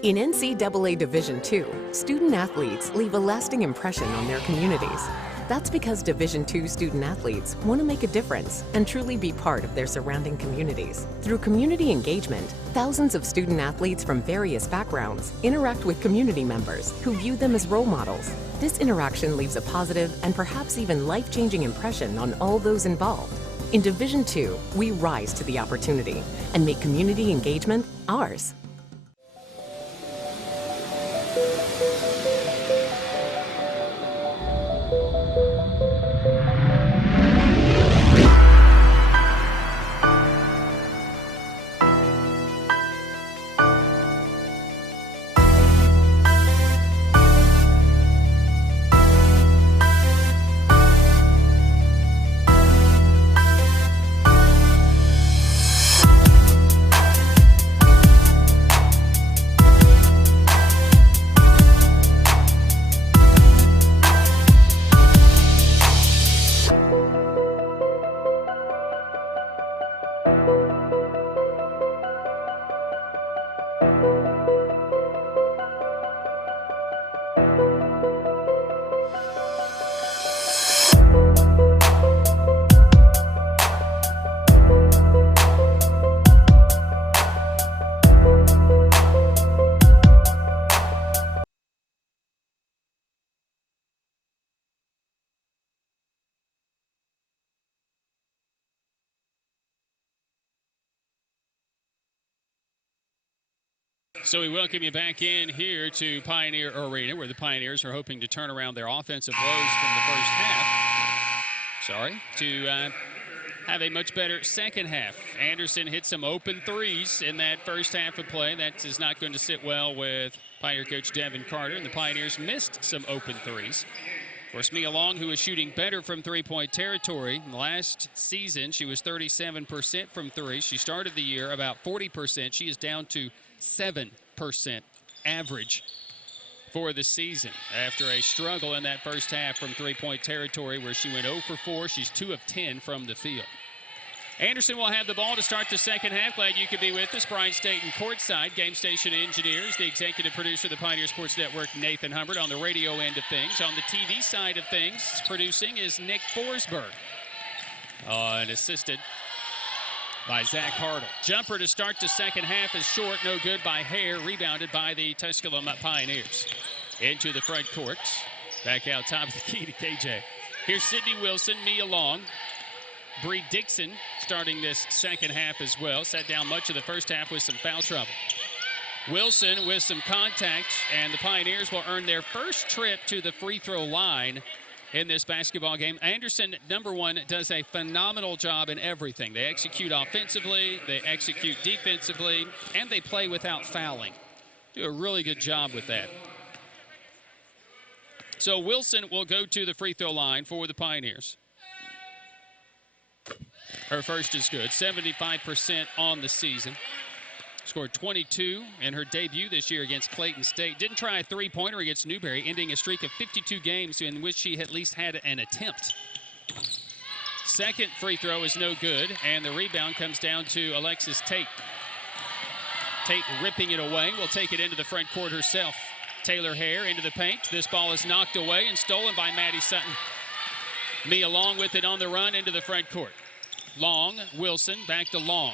In NCAA Division II, student athletes leave a lasting impression on their communities. That's because Division II student athletes want to make a difference and truly be part of their surrounding communities. Through community engagement, thousands of student athletes from various backgrounds interact with community members who view them as role models. This interaction leaves a positive and perhaps even life-changing impression on all those involved. In Division II, we rise to the opportunity and make community engagement ours. So we welcome you back in here to Pioneer Arena, where the Pioneers are hoping to turn around their offensive woes from the first half. To have a much better second half. Anderson hit some open threes in that first half of play. That is not going to sit well with Pioneer coach Devin Carter, and the Pioneers missed some open threes. Of course, Mia Long, who was shooting better from three-point territory. Last season, she was 37% from three. She started the year about 40%. She is down to 7% average for the season after a struggle in that first half from three-point territory where she went 0 for 4. She's 2 of 10 from the field. Anderson will have the ball to start the second half. Glad you could be with us. Brian Staten courtside. Game Station Engineers, the executive producer of the Pioneer Sports Network, Nathan Humbert, on the radio end of things. On the TV side of things, producing is Nick Forsberg. And assisted by Zach Hartle. Jumper to start the second half is short, no good by Hare, rebounded by the Tusculum Pioneers. Into the front court, back out top of the key to KJ. Here's Sydney Wilson, Mia Long. Bree Dixon starting this second half as well. Sat down much of the first half with some foul trouble. Wilson with some contact, and the Pioneers will earn their first trip to the free throw line in this basketball game. Anderson, number one, does a phenomenal job in everything. They execute offensively, they execute defensively, and they play without fouling. Do a really good job with that. So Wilson will go to the free throw line for the Pioneers. Her first is good, 75% on the season. Scored 22 in her debut this year against Clayton State. Didn't try a three-pointer against Newberry, ending a streak of 52 games in which she at least had an attempt. Second free throw is no good, and the rebound comes down to Alexis Tate. Tate ripping it away, will take it into the front court herself. Taylor Hare into the paint. This ball is knocked away and stolen by Maddie Sutton. Mia Long with it on the run into the front court. Long, Wilson, back to Long.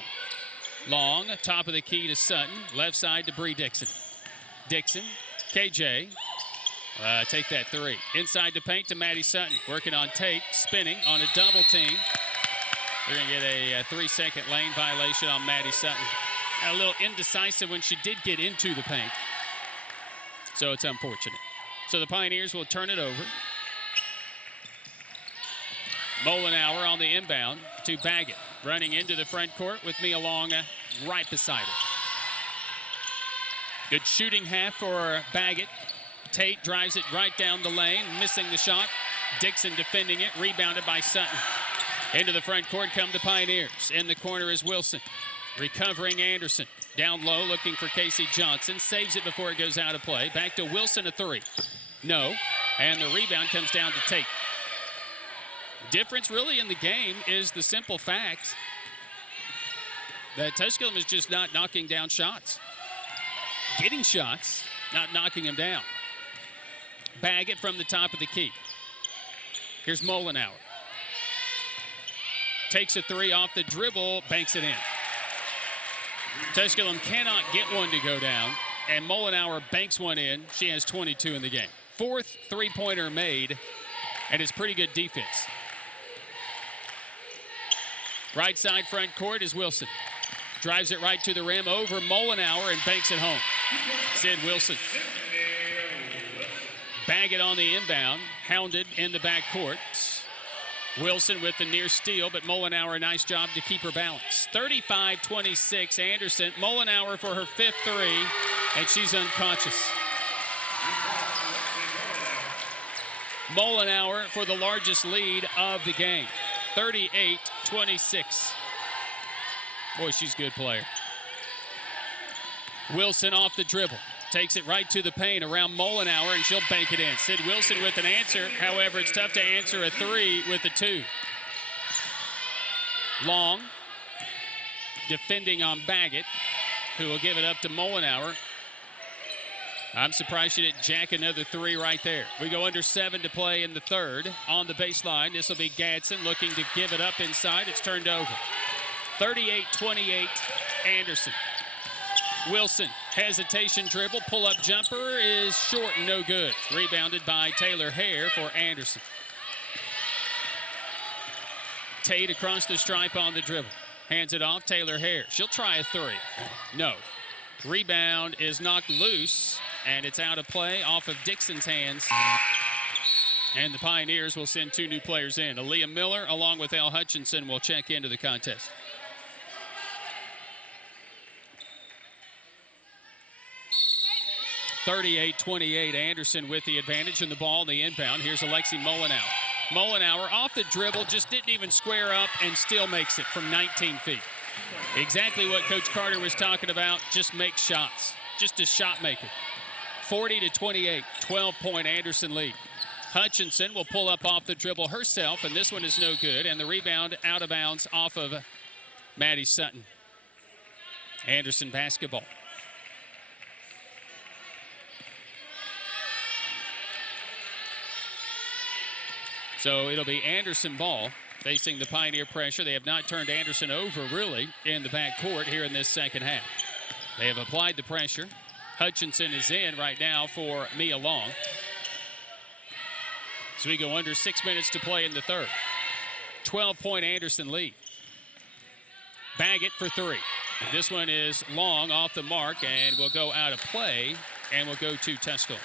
Long, top of the key to Sutton. Left side to Bree Dixon. Dixon, KJ, take that three. Inside the paint to Maddie Sutton. Working on Tate, spinning on a double team. They're going to get a 3-second lane violation on Maddie Sutton. A little indecisive when she did get into the paint. So it's unfortunate. So the Pioneers will turn it over. Molenauer on the inbound to Baggett. Running into the front court with Mia Long right beside her. Good shooting half for Baggett. Tate drives it right down the lane, missing the shot. Dixon defending it, rebounded by Sutton. Into the front court come the Pioneers. In the corner is Wilson. Recovering Anderson. Down low looking for Casey Johnson. Saves it before it goes out of play. Back to Wilson, a three. No. And the rebound comes down to Tate. Difference really in the game is the simple fact that Tusculum is just not knocking down shots. Getting shots, not knocking them down. Baggett from the top of the key. Here's Molenauer. Takes a three off the dribble, banks it in. Tusculum cannot get one to go down, and Molenauer banks one in. She has 22 in the game. Fourth three-pointer made, and it's pretty good defense. Right side front court is Wilson. Drives it right to the rim over Molenauer and banks it home. Sid Wilson. Baggett on the inbound. Hounded in the back court. Wilson with the near steal, but Molenauer, a nice job to keep her balance. 35-26, Anderson. Molenauer for her fifth three, and she's unconscious. Molenauer for the largest lead of the game. 38-26. Boy, she's a good player. Wilson off the dribble. Takes it right to the paint around Molenauer, and she'll bank it in. Sid Wilson with an answer. However, it's tough to answer a three with a two. Long defending on Baggett, who will give it up to Molenauer. I'm surprised she didn't jack another three right there. We go under 7 to play in the third. On the baseline, this will be Gadsden looking to give it up inside. It's turned over. 38-28, Anderson. Wilson, hesitation dribble, pull-up jumper is short and no good. Rebounded by Taylor Hare for Anderson. Tate across the stripe on the dribble. Hands it off, Taylor Hare. She'll try a three. No. Rebound is knocked loose, and it's out of play off of Dixon's hands. And the Pioneers will send two new players in. Aaliyah Miller along with Al Hutchinson will check into the contest. (38-28), Anderson with the advantage and the ball in the inbound. Here's Alexi Molenauer. Molenauer off the dribble, just didn't even square up and still makes it from 19 feet. Exactly what Coach Carter was talking about, just make shots. Just a shot maker. 40-28, 12-point Anderson lead. Hutchinson will pull up off the dribble herself, and this one is no good, and the rebound out of bounds off of Maddie Sutton. Anderson basketball. So it'll be Anderson ball. facing the Pioneer pressure. They have not turned Anderson over, really, in the backcourt here in this second half. They have applied the pressure. Hutchinson is in right now for Mia Long. So we go under 6 minutes to play in the third. 12-point Anderson lead. Baggett for three. This one is long off the mark and will go out of play and will go to Tusculum.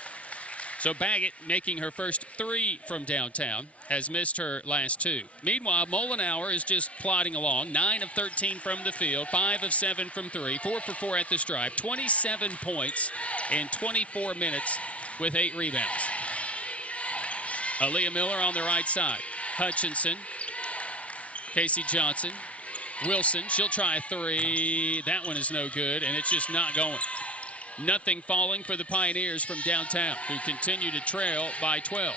So Baggett, making her first three from downtown, has missed her last two. Meanwhile, Molenauer is just plodding along. 9 of 13 from the field, 5 of 7 from three, 4 for 4 at the stripe, 27 points in 24 minutes with 8 rebounds. Aaliyah Miller on the right side. Hutchinson, Casey Johnson, Wilson. She'll try a three. That one is no good, and it's just not going. Nothing falling for the Pioneers from downtown, who continue to trail by 12.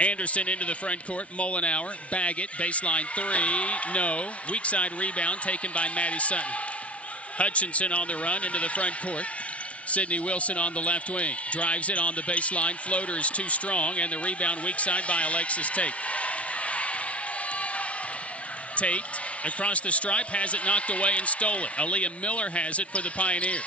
Anderson into the front court. Molenauer, Baggett, baseline three. No. Weak side rebound taken by Maddie Sutton. Hutchinson on the run into the front court. Sydney Wilson on the left wing. Drives it on the baseline. Floater is too strong, and the rebound weak side by Alexis Tate. Tate across the stripe, has it knocked away and stolen. Aaliyah Miller has it for the Pioneers.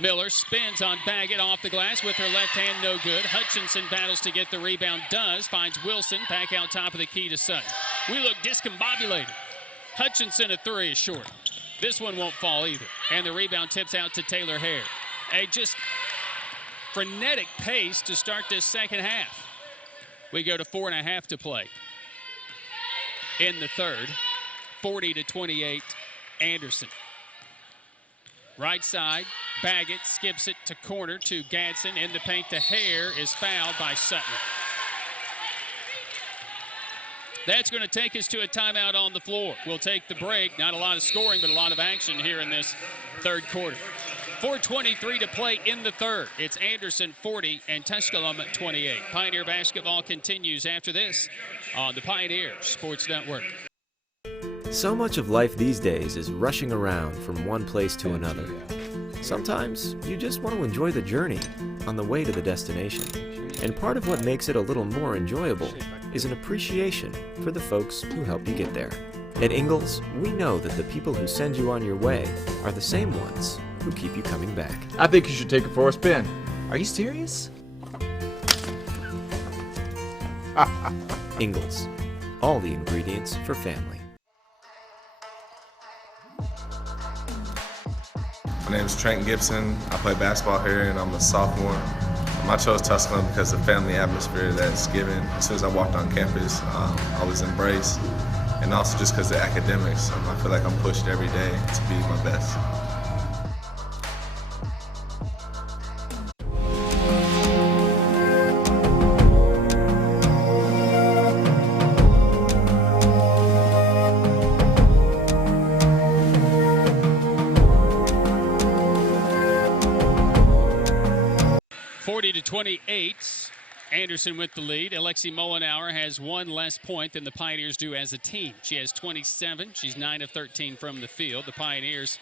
Miller spins on Baggett off the glass with her left hand, no good. Hutchinson battles to get the rebound, does, finds Wilson back out top of the key to Sutton. We look discombobulated. Hutchinson, a three is short. This one won't fall either. And the rebound tips out to Taylor Hare. A just frenetic pace to start this second half. We go to 4.5 to play in the third. 40-28, Anderson. Right side, Baggett skips it to corner to Gadsden. In the paint to Hare, is fouled by Sutton. That's going to take us to a timeout on the floor. We'll take the break. Not a lot of scoring, but a lot of action here in this third quarter. 4:23 to play in the third. It's Anderson 40 and Tusculum 28. Pioneer basketball continues after this on the Pioneer Sports Network. So much of life these days is rushing around from one place to another. Sometimes you just want to enjoy the journey on the way to the destination. And part of what makes it a little more enjoyable is an appreciation for the folks who help you get there. At Ingalls, we know that the people who send you on your way are the same ones who keep you coming back. I think you should take it for a spin. Are you serious? Ingalls, all the ingredients for family. My name is Trent Gibson. I play basketball here and I'm a sophomore. I chose Tusculum because of the family atmosphere that's given. As soon as I walked on campus, I was embraced. And also just because of the academics. I feel like I'm pushed every day to be my best. To 28, Anderson with the lead. Alexi Molenauer has one less point than the Pioneers do as a team. She has 27. She's 9 of 13 from the field. The Pioneers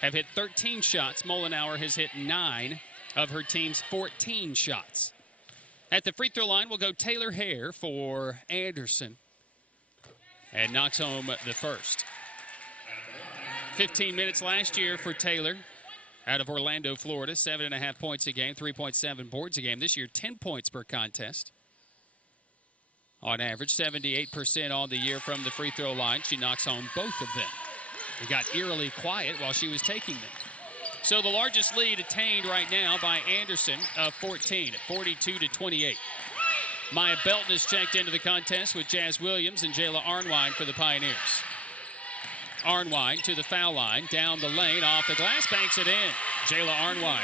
have hit 13 shots. Molenauer has hit 9 of her team's 14 shots. At the free throw line will go Taylor Hare for Anderson and knocks home the first. 15 minutes last year for Taylor. Out of Orlando, Florida, 7.5 points a game, 3.7 boards a game. This year, 10 points per contest. On average, 78% on the year from the free throw line. She knocks home both of them. It got eerily quiet while she was taking them. So the largest lead attained right now by Anderson of 14 at 42-28. Maya Belton is checked into the contest with Jazz Williams and Jayla Arnwine for the Pioneers. Arnwine to the foul line, down the lane, off the glass, banks it in. Jayla Arnwine.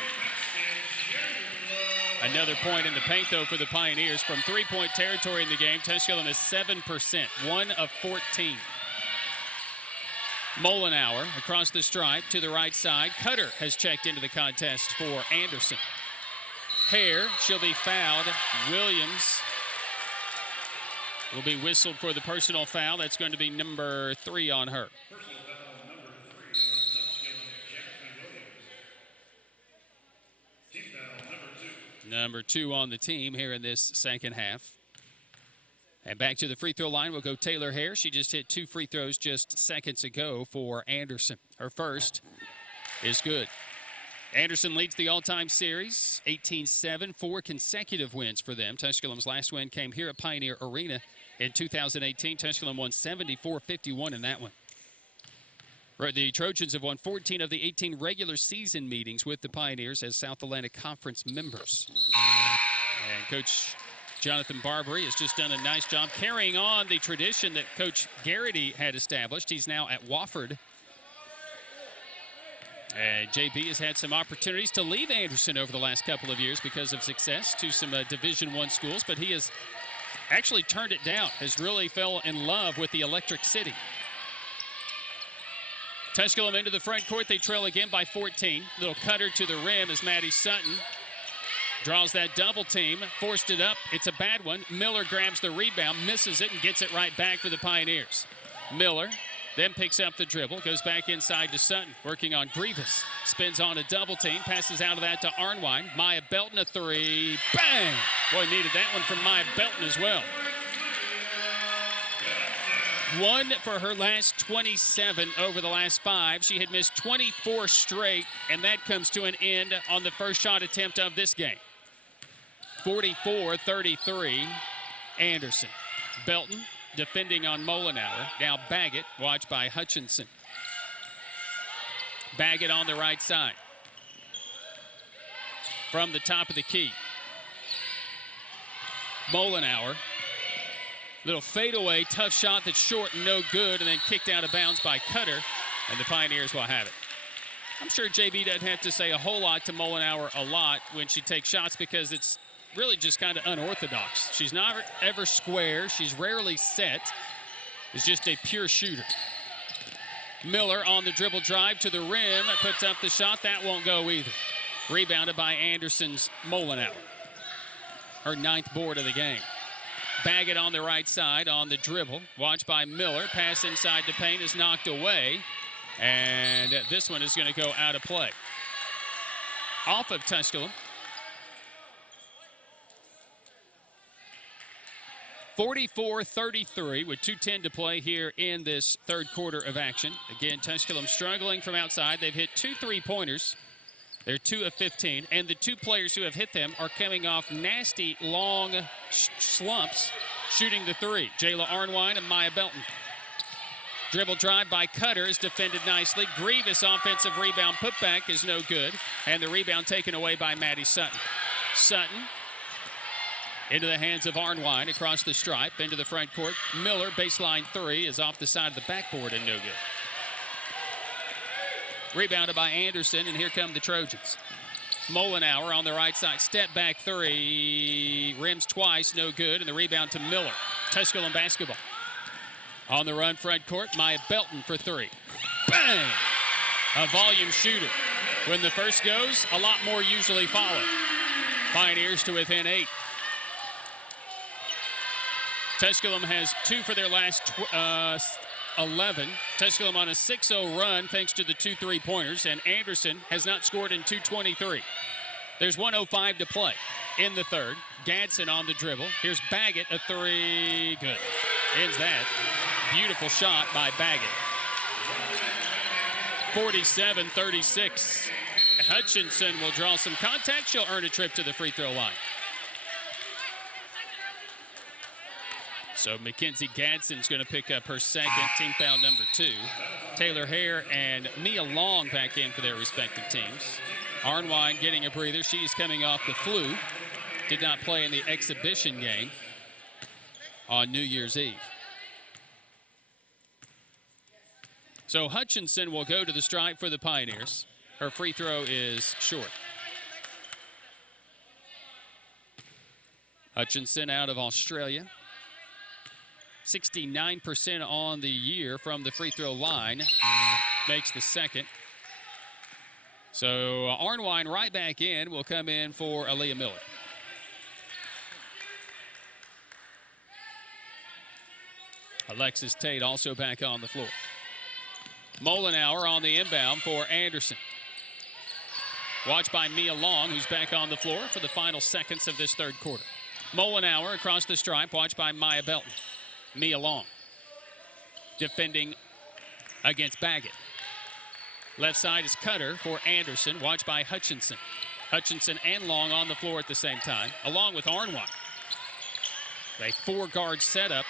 Another point in the paint, though, for the Pioneers. From three-point territory in the game, Tusculum is 7%, 1 of 14. Molenauer across the stripe to the right side. Cutter has checked into the contest for Anderson. Hare, she'll be fouled. Williams will be whistled for the personal foul. That's going to be number 3 on her. Number 2 on the team here in this second half. And back to the free throw line will go Taylor Hare. She just hit 2 free throws just seconds ago for Anderson. Her first is good. Anderson leads the all-time series, 18-7, 4 consecutive wins for them. Tusculum's last win came here at Pioneer Arena in 2018. Tusculum won 74-51 in that one. The Trojans have won 14 of the 18 regular season meetings with the Pioneers as South Atlantic Conference members. And Coach Jonathan Barbary has just done a nice job carrying on the tradition that Coach Garrity had established. He's now at Wofford. And JB has had some opportunities to leave Anderson over the last couple of years because of success to some Division I schools, but he has actually turned it down, has really fell in love with the Electric City. Tusculum into the front court. They trail again by 14. Little cutter to the rim as Maddie Sutton draws that double team, forced it up. It's a bad one. Miller grabs the rebound, misses it, and gets it right back for the Pioneers. Miller then picks up the dribble, goes back inside to Sutton, working on Grievous. Spins on a double team, passes out of that to Arnwine. Maya Belton, a 3. Bang! Boy, needed that one from Maya Belton as well. 1 for her last 27 over the last 5. She had missed 24 straight, and that comes to an end on the first shot attempt of this game. 44-33, Anderson. Belton defending on Molenauer. Now Baggett, watched by Hutchinson. Baggett on the right side. From the top of the key. Molenauer. Little fadeaway, tough shot that's short and no good, and then kicked out of bounds by Cutter, and the Pioneers will have it. I'm sure JB doesn't have to say a whole lot to Molenauer a lot when she takes shots because it's really just kind of unorthodox. She's not ever square. She's rarely set. Is just a pure shooter. Miller on the dribble drive to the rim. Puts up the shot. That won't go either. Rebounded by Anderson's Molenauer. Her 9th board of the game. Baggett on the right side on the dribble. Watched by Miller. Pass inside the paint is knocked away. And this one is going to go out of play. Off of Tusculum. 44-33 with 2:10 to play here in this third quarter of action. Again, Tusculum struggling from outside. They've hit 2 3-pointers. They're 2 of 15, and the 2 players who have hit them are coming off nasty long slumps shooting the 3. Jayla Arnwine and Maya Belton. Dribble drive by Cutter is defended nicely. Grievous offensive rebound putback is no good, and the rebound taken away by Maddie Sutton. Sutton into the hands of Arnwine across the stripe, into the front court. Miller, baseline 3, is off the side of the backboard and no good. Rebounded by Anderson, and here come the Trojans. Molenauer on the right side, step back 3, rims twice, no good, and the rebound to Miller. Tusculum basketball. On the run front court, Maya Belton for 3. Bang! A volume shooter. When the first goes, a lot more usually follow. Pioneers to within 8. Tusculum has 2 for their last 11. Tusculum on a 6-0 run thanks to the 2 3-pointers, and Anderson has not scored in 2:23. There's 1:05 to play in the third. Gadsden on the dribble. Here's Baggett, a 3. Good. Ends that. Beautiful shot by Baggett. 47-36. Hutchinson will draw some contact. She'll earn a trip to the free throw line. So Mackenzie Gadsden's going to pick up her second, team foul number 2. Taylor Hare and Mia Long back in for their respective teams. Arnwine getting a breather. She's coming off the flu. Did not play in the exhibition game on New Year's Eve. So Hutchinson will go to the stripe for the Pioneers. Her free throw is short. Hutchinson out of Australia. 69% on the year from the free throw line. Makes the second. So Arnwine right back in will come in for Aaliyah Miller. Alexis Tate also back on the floor. Molenauer on the inbound for Anderson. Watched by Mia Long, who's back on the floor for the final seconds of this third quarter. Molenauer across the stripe, watched by Maya Belton. Mia Long defending against Baggett. Left side is Cutter for Anderson, watched by Hutchinson. Hutchinson and Long on the floor at the same time, along with Arnwine. A 4-guard setup.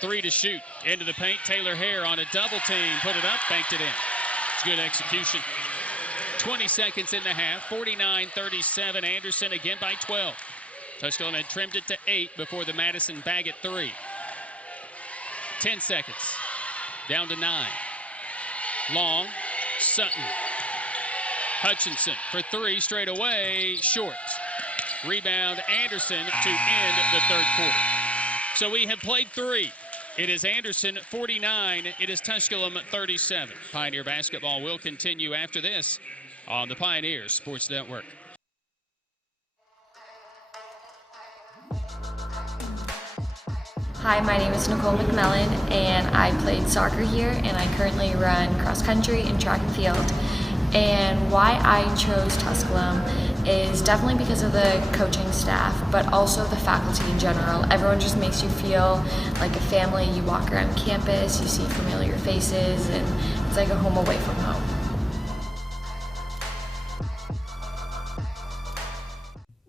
3 to shoot. Into the paint, Taylor Hare on a double team. Put it up, banked it in. It's good execution. 20 seconds in the half, 49-37. Anderson again by 12. Tusculum had trimmed it to 8 before the Madison Baggett 3. 10 seconds, down to 9. Long, Sutton. Hutchinson for 3 straight away, short. Rebound, Anderson to end the third quarter. So we have played 3. It is Anderson 49, it is Tusculum 37. Pioneer basketball will continue after this on the Pioneer Sports Network. Hi, my name is Nicole McMillan, and I played soccer here, and I currently run cross country and track and field. And why I chose Tusculum is definitely because of the coaching staff, but also the faculty in general. Everyone just makes you feel like a family. You walk around campus, you see familiar faces, and it's like a home away from home.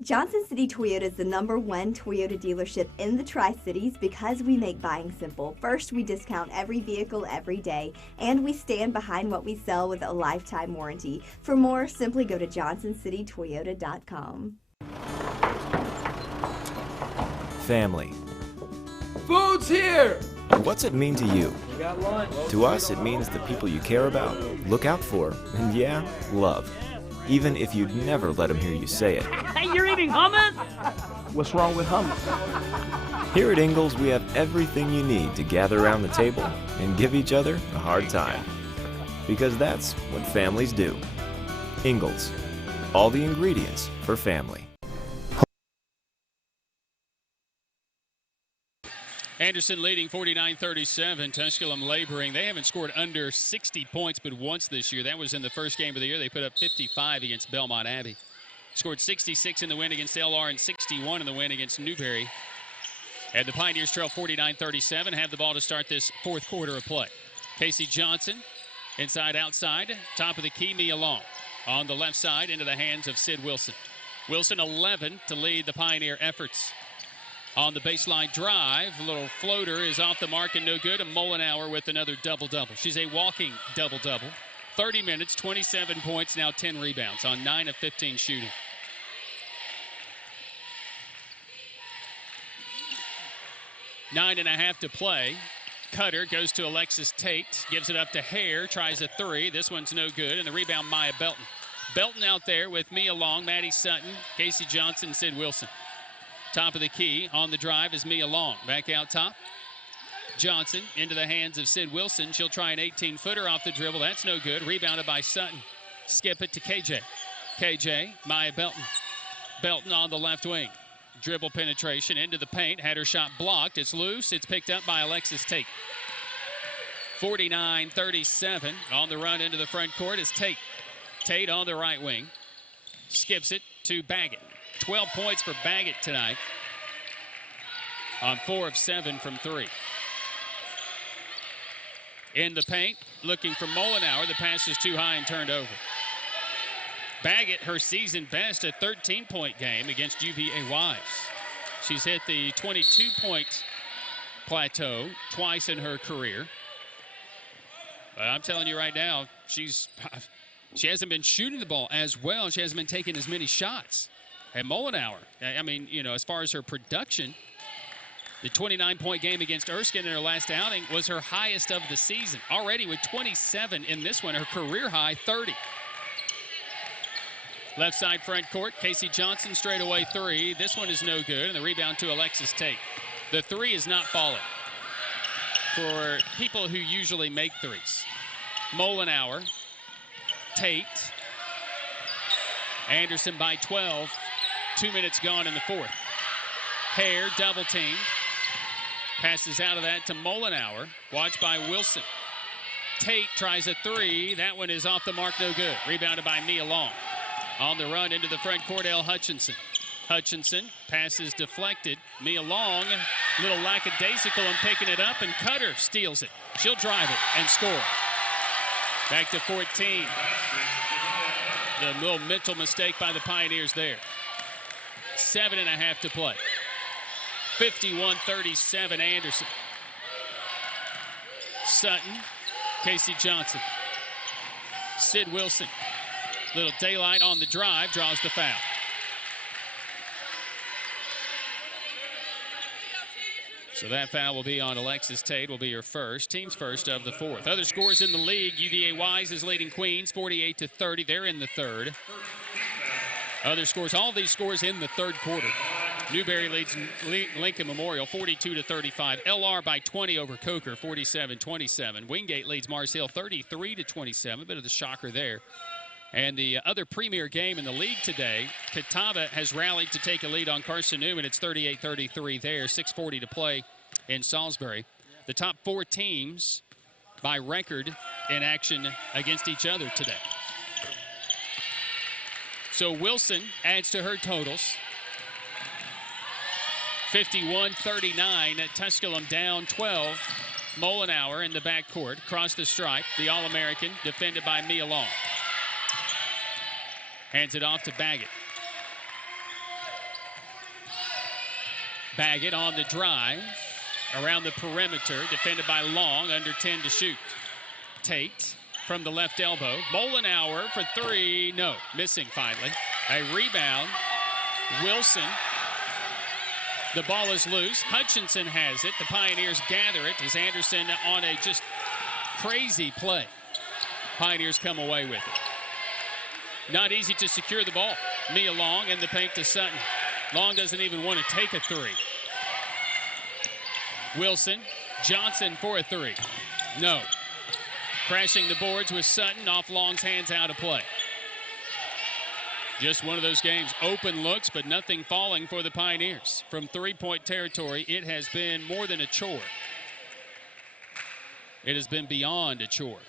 Johnson City Toyota is the #1 Toyota dealership in the Tri-Cities because we make buying simple. First, we discount every vehicle every day, and we stand behind what we sell with a lifetime warranty. For more, simply go to johnsoncitytoyota.com. Family. Food's here! What's it mean to you? Got lunch. To us, it means the people you care about, look out for, and yeah, love. Even if you'd never let them hear you say it. Hey, you're eating hummus? What's wrong with hummus? Here at Ingalls, we have everything you need to gather around the table and give each other a hard time. Because that's what families do. Ingalls. All the ingredients for family. Anderson leading 49-37. Tusculum laboring. They haven't scored under 60 points but once this year. That was in the first game of the year. They put up 55 against Belmont Abbey. Scored 66 in the win against LR and 61 in the win against Newberry. And the Pioneers trail 49-37. Have the ball to start this fourth quarter of play. Casey Johnson, inside, outside. Top of the key, Mia Long. On the left side, into the hands of Sid Wilson. Wilson 11 to lead the Pioneer efforts. On the baseline drive, a little floater is off the mark and no good. And Molenauer with another double-double. She's a walking double-double. 30 minutes, 27 points, now 10 rebounds on 9 of 15 shooting. Nine and a half to play. Cutter goes to Alexis Tate, gives it up to Hare, tries a 3. This one's no good, and the rebound, Maya Belton. Belton out there with Mia Long, Maddie Sutton, Casey Johnson, Sid Wilson. Top of the key on the drive is Mia Long. Back out top. Johnson into the hands of Sid Wilson. She'll try an 18-footer off the dribble. That's no good. Rebounded by Sutton. Skip it to KJ. KJ, Maya Belton. Belton on the left wing. Dribble penetration into the paint. Had her shot blocked. It's loose. It's picked up by Alexis Tate. 49-37. On the run into the front court is Tate. Tate on the right wing. Skips it to Baggett. 12 points for Baggett tonight on 4 of 7 from 3. In the paint, looking for Molenauer. The pass is too high and turned over. Baggett, her season best, a 13-point game against UVA Wives. She's hit the 22-point plateau twice in her career. But I'm telling you right now, she hasn't been shooting the ball as well. She hasn't been taking as many shots. And Molenauer, I mean, you know, as far as her production, the 29-point game against Erskine in her last outing was her highest of the season. Already with 27 in this one, her career high 30. Left side front court, Casey Johnson straightaway 3. This one is no good, and the rebound to Alexis Tate. The 3 is not falling for people who usually make threes. Molenauer, Tate, Anderson by 12. 2 minutes gone in the fourth. Hare double teamed. Passes out of that to Molenauer. Watched by Wilson. Tate tries a 3. That one is off the mark, no good. Rebounded by Mia Long. On the run into the front court, Elle Hutchinson. Hutchinson, passes deflected. Mia Long, little lackadaisical in picking it up, and Cutter steals it. She'll drive it and score. Back to 14. The little mental mistake by the Pioneers there. 7.5 to play. 51-37 Anderson. Sutton, Casey Johnson. Sid Wilson. Little daylight on the drive, draws the foul. So that foul will be on Alexis Tate, will be her first, team's first of the fourth. Other scores in the league, UVA Wise is leading Queens 48-30. They're in the third. Other scores, all these scores in the third quarter. Newberry leads Lincoln Memorial 42-35. LR by 20 over Coker 47-27. Wingate leads Mars Hill 33-27. Bit of the shocker there. And the other premier game in the league today, Catawba has rallied to take a lead on Carson Newman. It's 38-33 there, 6:40 to play in Salisbury. The top four teams by record in action against each other today. So Wilson adds to her totals. 51-39, Tusculum down 12. Molenauer in the backcourt, across the stripe. The All-American, defended by Mia Long. Hands it off to Baggett. Baggett on the drive, around the perimeter, defended by Long, under 10 to shoot. Tate from the left elbow. Molenauer for three, no, missing finally. A rebound, Wilson. The ball is loose. Hutchinson has it. The Pioneers gather it as Anderson on a just crazy play. Pioneers come away with it. Not easy to secure the ball. Mia Long in the paint to Sutton. Long doesn't even want to take a three. Wilson, Johnson for a three. No. Crashing the boards with Sutton off Long's hands, out of play. Just one of those games. Open looks, but nothing falling for the Pioneers. From three-point territory, it has been more than a chore. It has been beyond a chore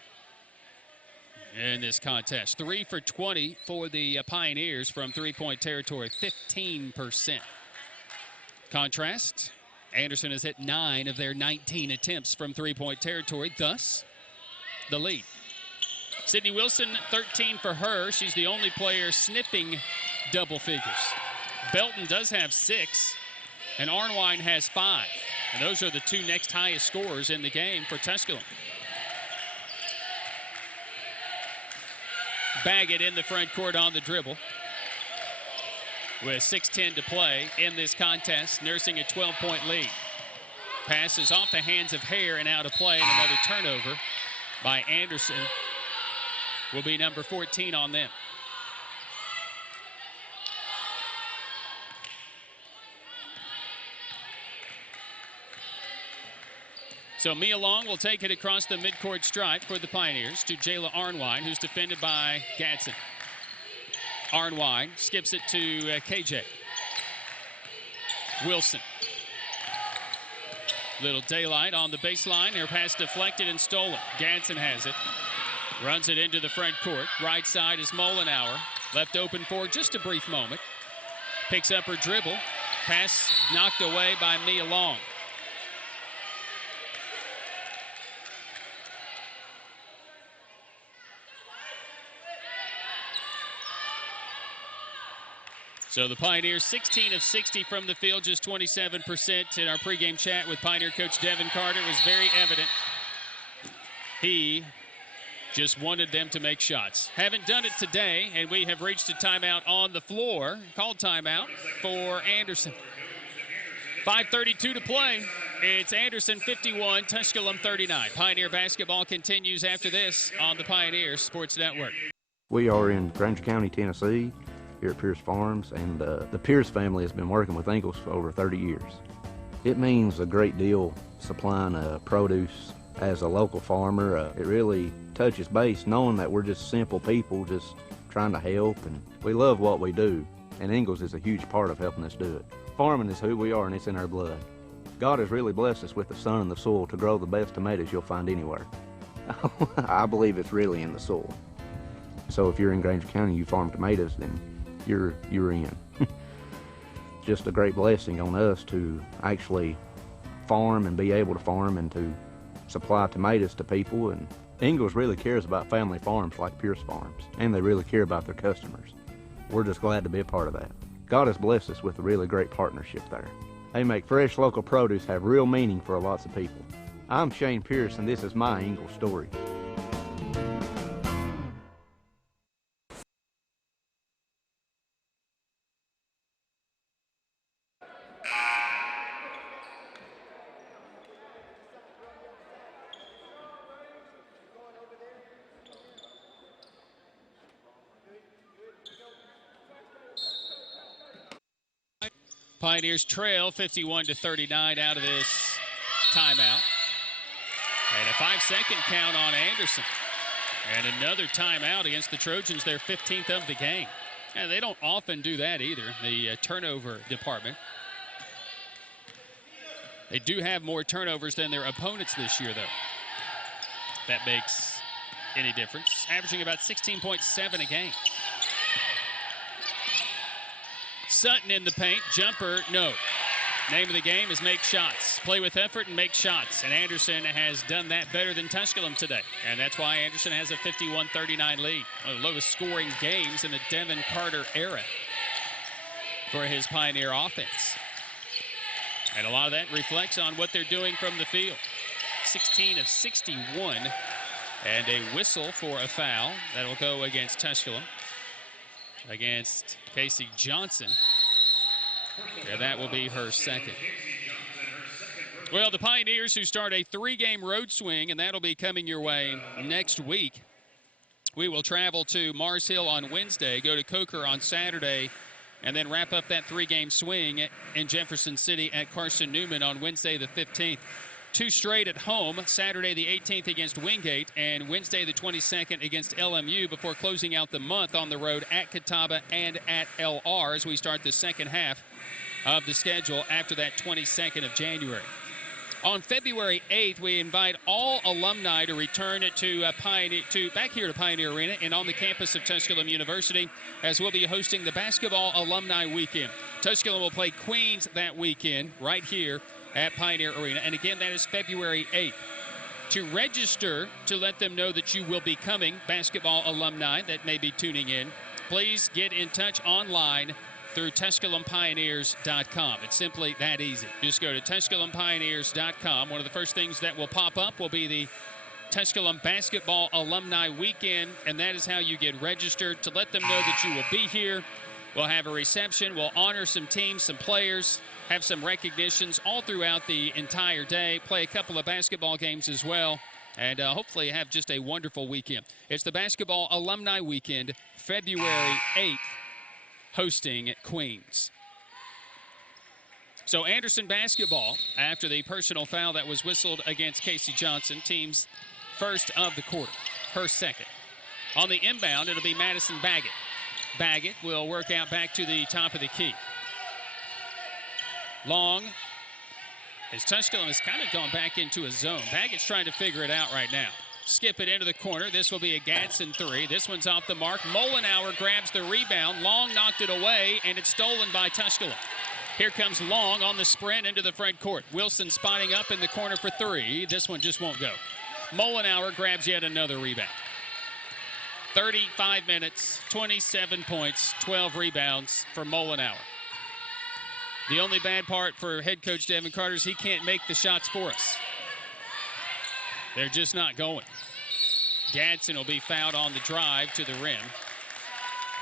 in this contest. 3 for 20 for the Pioneers from three-point territory, 15%. Contrast, Anderson has hit 9 of their 19 attempts from three-point territory, thus the lead. Sydney Wilson, 13 for her. She's the only player sniffing double figures. Belton does have 6, and Arnwine has 5. And those are the two next highest scorers in the game for Tusculum. Baggett in the front court on the dribble. With 6:10 to play in this contest, nursing a 12-point lead. Passes off the hands of Hare and out of play, and another turnover by Anderson will be number 14 on them. So Mia Long will take it across the midcourt stripe for the Pioneers to Jayla Arnwine, who's defended by Gadsden. Arnwine skips it to KJ. Wilson. Little daylight on the baseline. Her pass deflected and stolen. Gadsden has it. Runs it into the front court. Right side is Molenauer. Left open for just a brief moment. Picks up her dribble. Pass knocked away by Mia Long. So the Pioneers 16 of 60 from the field, just 27%. In our pregame chat with Pioneer coach Devin Carter, it was very evident he just wanted them to make shots. Haven't done it today, and we have reached a timeout on the floor. Called timeout for Anderson. 5:32 to play. It's Anderson 51, Tusculum 39. Pioneer basketball continues after this on the Pioneer Sports Network. We are in Granger County, Tennessee, here at Pierce Farms, and the Pierce family has been working with Ingalls for over 30 years. It means a great deal supplying produce as a local farmer. It really touches base knowing that we're just simple people just trying to help, and we love what we do, and Ingalls is a huge part of helping us do it. Farming is who we are, and it's in our blood. God has really blessed us with the sun and the soil to grow the best tomatoes you'll find anywhere. I believe it's really in the soil. So if you're in Granger County and you farm tomatoes, then you're in. just a great blessing on us to actually farm and be able to farm and to supply tomatoes to people. And Ingalls really cares about family farms like Pierce Farms, and they really care about their customers. We're just glad to be a part of that. God has blessed us with a really great partnership there. They make fresh local produce have real meaning for lots of people. I'm Shane Pierce, and this is my Ingalls story. Pioneers trail 51-39 out of this timeout. And a 5-second count on Anderson. And another timeout against the Trojans, their 15th of the game. And they don't often do that either, the turnover department. They do have more turnovers than their opponents this year, though. That makes any difference. Averaging about 16.7 a game. Sutton in the paint, jumper, no. Name of the game is make shots. Play with effort and make shots. And Anderson has done that better than Tusculum today. And that's why Anderson has a 51-39 lead. One of the lowest scoring games in the Devin Carter era for his Pioneer offense. And a lot of that reflects on what they're doing from the field. 16 of 61. And a whistle for a foul. That'll go against Tusculum. Against Casey Johnson. And that will be her second. Well, the Pioneers, who start a 3-game road swing, and that'll be coming your way next week. We will travel to Mars Hill on Wednesday, go to Coker on Saturday, and then wrap up that 3-game swing in Jefferson City at Carson Newman on Wednesday the 15th. 2 straight at home, Saturday the 18th against Wingate and Wednesday the 22nd against LMU before closing out the month on the road at Catawba and at LR as we start the second half of the schedule after that 22nd of January. On February 8th, we invite all alumni to return to back here to Pioneer Arena and on the campus of Tusculum University, as we'll be hosting the Basketball Alumni Weekend. Tusculum will play Queens that weekend right here at Pioneer Arena. And again, that is February 8th. To register to let them know that you will be coming, basketball alumni that may be tuning in, please get in touch online through TusculumPioneers.com. It's simply that easy. Just go to TusculumPioneers.com. One of the first things that will pop up will be the Tusculum Basketball Alumni Weekend, and that is how you get registered to let them know that you will be here. We'll have a reception. We'll honor some teams, some players, have some recognitions all throughout the entire day, play a couple of basketball games as well, and hopefully have just a wonderful weekend. It's the Basketball Alumni Weekend, February 8th, hosting Queens. So Anderson basketball, after the personal foul that was whistled against Casey Johnson, team's first of the quarter, her second. On the inbound, it'll be Madison Baggett. Baggett will work out back to the top of the key. Long, as Tusculum has kind of gone back into a zone. Baggett's trying to figure it out right now. Skip it into the corner. This will be a Gadsden 3. This one's off the mark. Mollenauer grabs the rebound. Long knocked it away, and it's stolen by Tusculum. Here comes Long on the sprint into the front court. Wilson spotting up in the corner for 3. This one just won't go. Mollenauer grabs yet another rebound. 35 minutes, 27 points, 12 rebounds for Mollenauer. The only bad part for head coach Devin Carter is he can't make the shots for us. They're just not going. Gadsden will be fouled on the drive to the rim,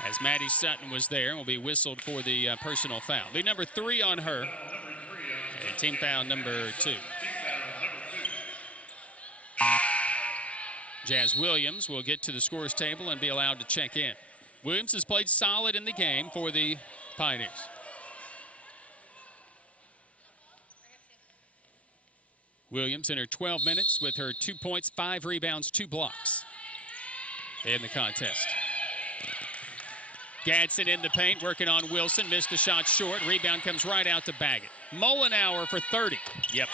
as Maddie Sutton was there and will be whistled for the personal foul. Be number 3 on her, and team foul number 2. Jazz Williams will get to the scorer's table and be allowed to check in. Williams has played solid in the game for the Pioneers. Williams in her 12 minutes with her 2 points, 5 rebounds, 2 blocks in the contest. Gadsden in the paint, working on Wilson. Missed the shot short. Rebound comes right out to Baggett. Mollenauer for 30. Yep.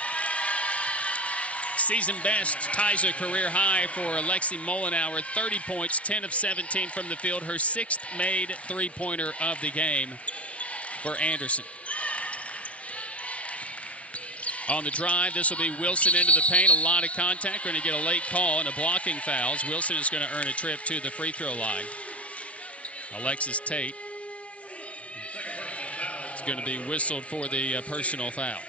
Season best, ties a career high for Alexi Mollenauer. 30 points, 10 of 17 from the field. Her 6th made three-pointer of the game for Anderson. On the drive, this will be Wilson into the paint. A lot of contact. We're going to get a late call and a blocking fouls. Wilson is going to earn a trip to the free throw line. Alexis Tate is going to be whistled for the personal foul.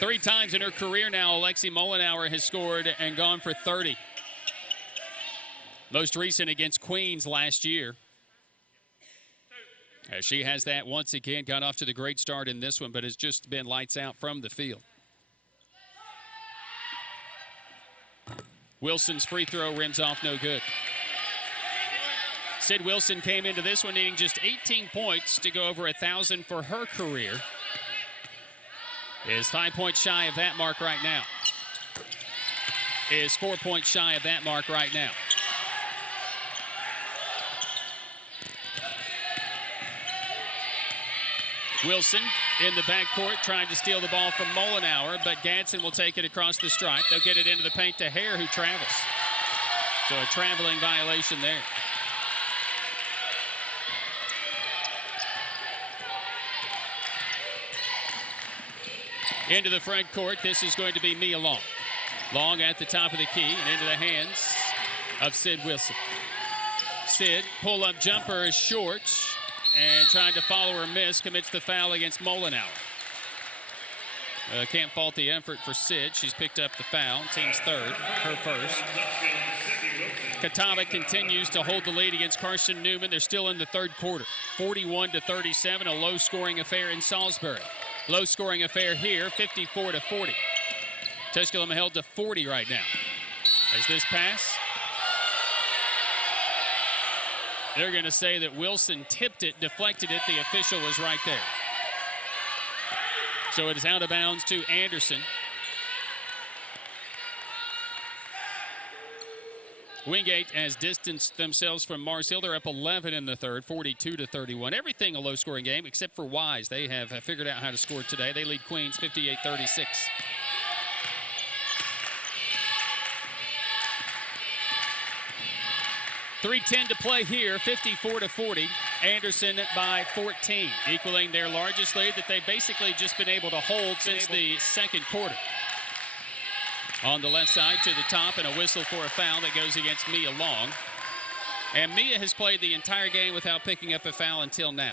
3 times in her career now, Alexi Mollenauer has scored and gone for 30. Most recent against Queens last year. She has that once again, got off to the great start in this one, but has just been lights out from the field. Wilson's free throw rims off, no good. Sid Wilson came into this one needing just 18 points to go over 1,000 for her career. Is 5 points shy of that mark right now. Is 4 points shy of that mark right now. Wilson in the backcourt trying to steal the ball from Mollenauer, but Gadsden will take it across the stripe. They'll get it into the paint to Hare, who travels. So a traveling violation there. Into the front court, this is going to be Mia Long. Long at the top of the key and into the hands of Sid Wilson. Sid, pull-up jumper is short, and trying to follow her miss, commits the foul against Mollenauer. Can't fault the effort for Sid. She's picked up the foul, team's third, her first. Catawba continues to hold the lead against Carson Newman. They're still in the third quarter. 41-37, a low-scoring affair in Salisbury. Low-scoring affair here, 54-40. Tusculum held to 40 right now. As this pass, they're going to say that Wilson tipped it, deflected it. The official was right there. So it is out of bounds to Anderson. Wingate has distanced themselves from Mars Hill. They're up 11 in the third, 42-31. Everything a low-scoring game except for Wise. They have figured out how to score today. They lead Queens 58-36. .310 to play here, 54-40. Anderson by 14, equaling their largest lead that they've basically just been able to hold since the second quarter. On the left side to the top, and a whistle for a foul that goes against Mia Long. And Mia has played the entire game without picking up a foul until now.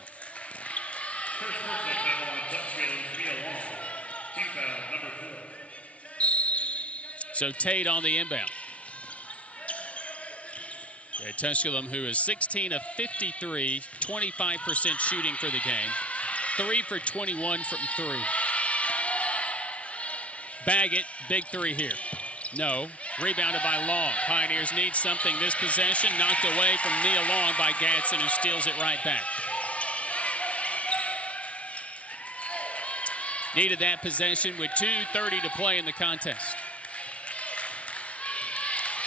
So Tate on the inbound. Tusculum, who is 16 of 53, 25% shooting for the game. 3 for 21 from 3. Baggett, big three here. No. Rebounded by Long. Pioneers need something this possession. Knocked away from Mia Long by Gadsden, who steals it right back. Needed that possession with 2:30 to play in the contest.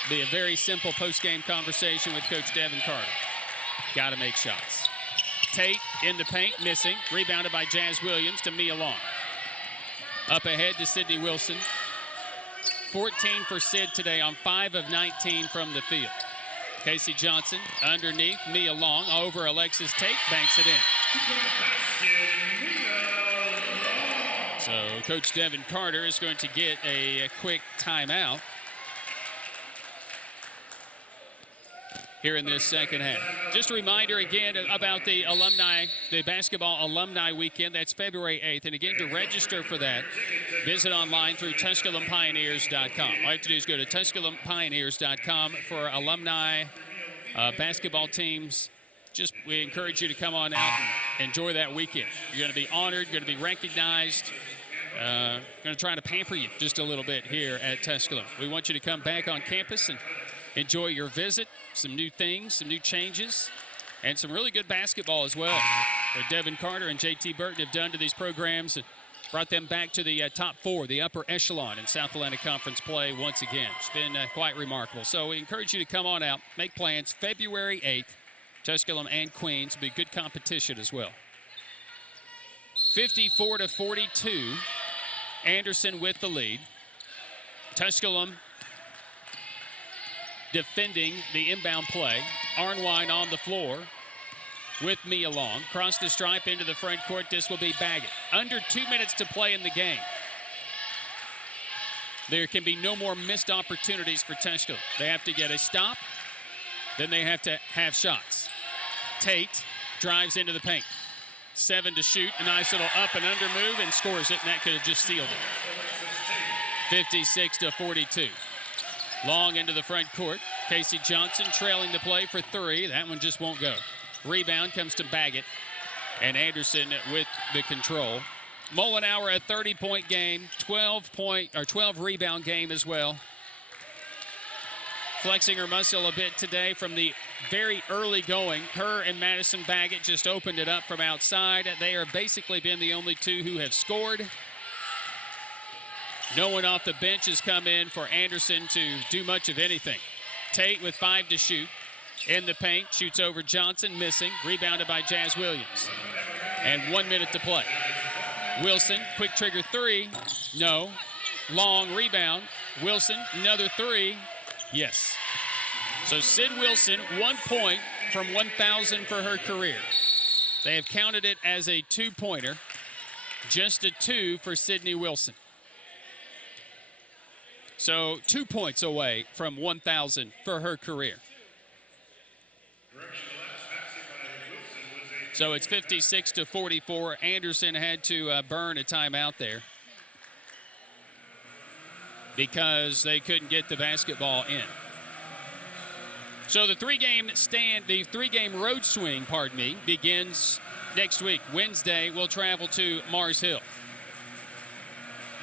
Be a very simple post-game conversation with Coach Devin Carter. Got to make shots. Tate in the paint, missing. Rebounded by Jazz Williams to Mia Long. Up ahead to Sydney Wilson. 14 for Sid today on 5 of 19 from the field. Casey Johnson underneath Mia Long over Alexis Tate, banks it in. So Coach Devin Carter is going to get a quick timeout here in this second half. Just a reminder again about the basketball alumni weekend. That's February 8th. And again, to register for that, visit online through TusculumPioneers.com. All you have to do is go to TusculumPioneers.com for alumni basketball teams. We encourage you to come on out and enjoy that weekend. You're going to be honored, you're going to be recognized. Going to try to pamper you just a little bit here at Tusculum. We want you to come back on campus and enjoy your visit. Some new things, some new changes, and some really good basketball as well. What Devin Carter and JT Burton have done to these programs and brought them back to the top 4, the upper echelon in South Atlantic Conference play once again. It's been quite remarkable. So we encourage you to come on out, make plans. February 8th, Tusculum and Queens will be good competition as well. 54-42, Anderson with the lead. Tusculum defending the inbound play. Arnwine on the floor. with Mia Long. Cross the stripe into the front court. This will be Baggett. Under 2 minutes to play in the game. There can be no more missed opportunities for Tusculum. They have to get a stop. Then they have to have shots. Tate drives into the paint. 7 to shoot. A nice little up and under move and scores it, and that could have just sealed it. 56-42. Long into the front court. Casey Johnson trailing the play for 3. That one just won't go. Rebound comes to Baggett. And Anderson with the control. Mullenauer a 30-point game, 12 rebound game as well. Flexing her muscle a bit today from the very early going. Her and Madison Baggett just opened it up from outside. They are basically been the only two who have scored. No one off the bench has come in for Anderson to do much of anything. Tate with 5 to shoot. In the paint, shoots over Johnson, missing. Rebounded by Jazz Williams. And 1 minute to play. Wilson, quick trigger 3. No. Long rebound. Wilson, another 3. Yes. So Sid Wilson, 1 point from 1,000 for her career. They have counted it as a 2-pointer. Just a 2 for Sydney Wilson. So 2 points away from 1,000 for her career. So it's 56-44. Anderson had to burn a timeout there because they couldn't get the basketball in. So the three-game road swing, begins next week. Wednesday, we'll travel to Mars Hill.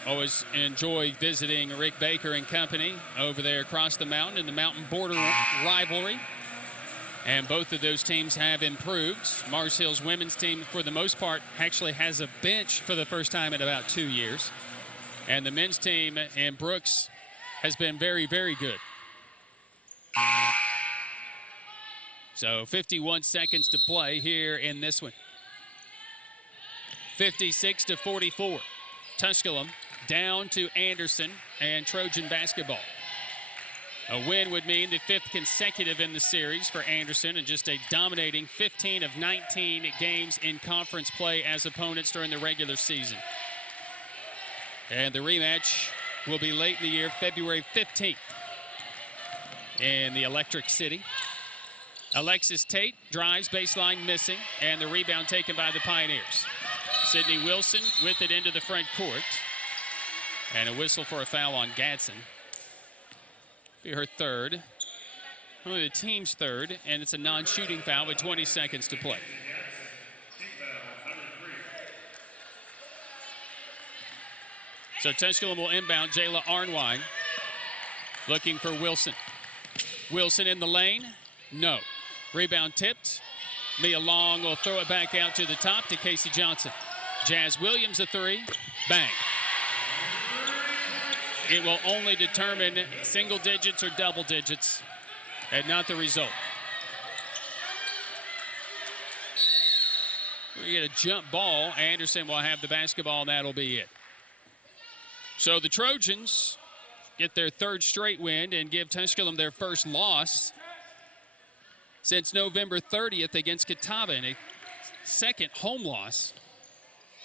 Always enjoy visiting Rick Baker and company over there across the mountain in the Mountain Border rivalry. And both of those teams have improved. Mars Hill's women's team, for the most part, actually has a bench for the first time in about 2 years. And the men's team in Brooks has been very, very good. So 51 seconds to play here in this one. 56-44. Tusculum down to Anderson and Trojan basketball. A win would mean the 5th consecutive in the series for Anderson and just a dominating 15 of 19 games in conference play as opponents during the regular season. And the rematch will be late in the year, February 15th in the Electric City. Alexis Tate drives, baseline missing, and the rebound taken by the Pioneers. Sydney Wilson with it into the front court. And a whistle for a foul on Gadsden. Be her third. Only the team's third, and it's a non-shooting foul with 20 seconds to play. So Tusculum will inbound. Jayla Arnwine looking for Wilson. Wilson in the lane. No. Rebound tipped. Mia Long will throw it back out to the top to Casey Johnson. Jazz Williams a 3. Bang. It will only determine single digits or double digits and not the result. We get a jump ball. Anderson will have the basketball, and that'll be it. So the Trojans get their 3rd straight win and give Tusculum their first loss since November 30th against Catawba, and a 2nd home loss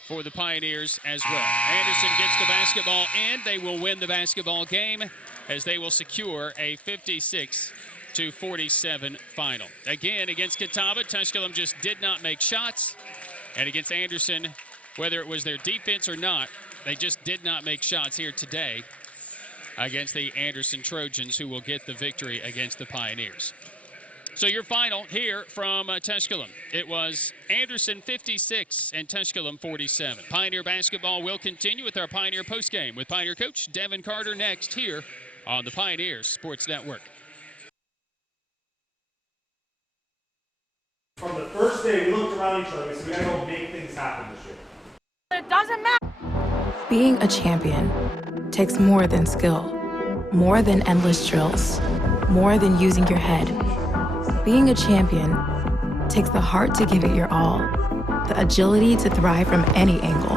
for the Pioneers as well. Anderson gets the basketball in. They will win the basketball game as they will secure a 56-47 final. Again, against Catawba, Tusculum just did not make shots. And against Anderson, whether it was their defense or not, they just did not make shots here today against the Anderson Trojans, who will get the victory against the Pioneers. So your final here from Tusculum. It was Anderson 56 and Tusculum 47. Pioneer basketball will continue with our Pioneer postgame with Pioneer coach Devin Carter next here on the Pioneers Sports Network. From the first day, we looked around each other. We said, we gotta go make things happen this year. It doesn't matter. Being a champion takes more than skill, more than endless drills, more than using your head. Being a champion takes the heart to give it your all, the agility to thrive from any angle,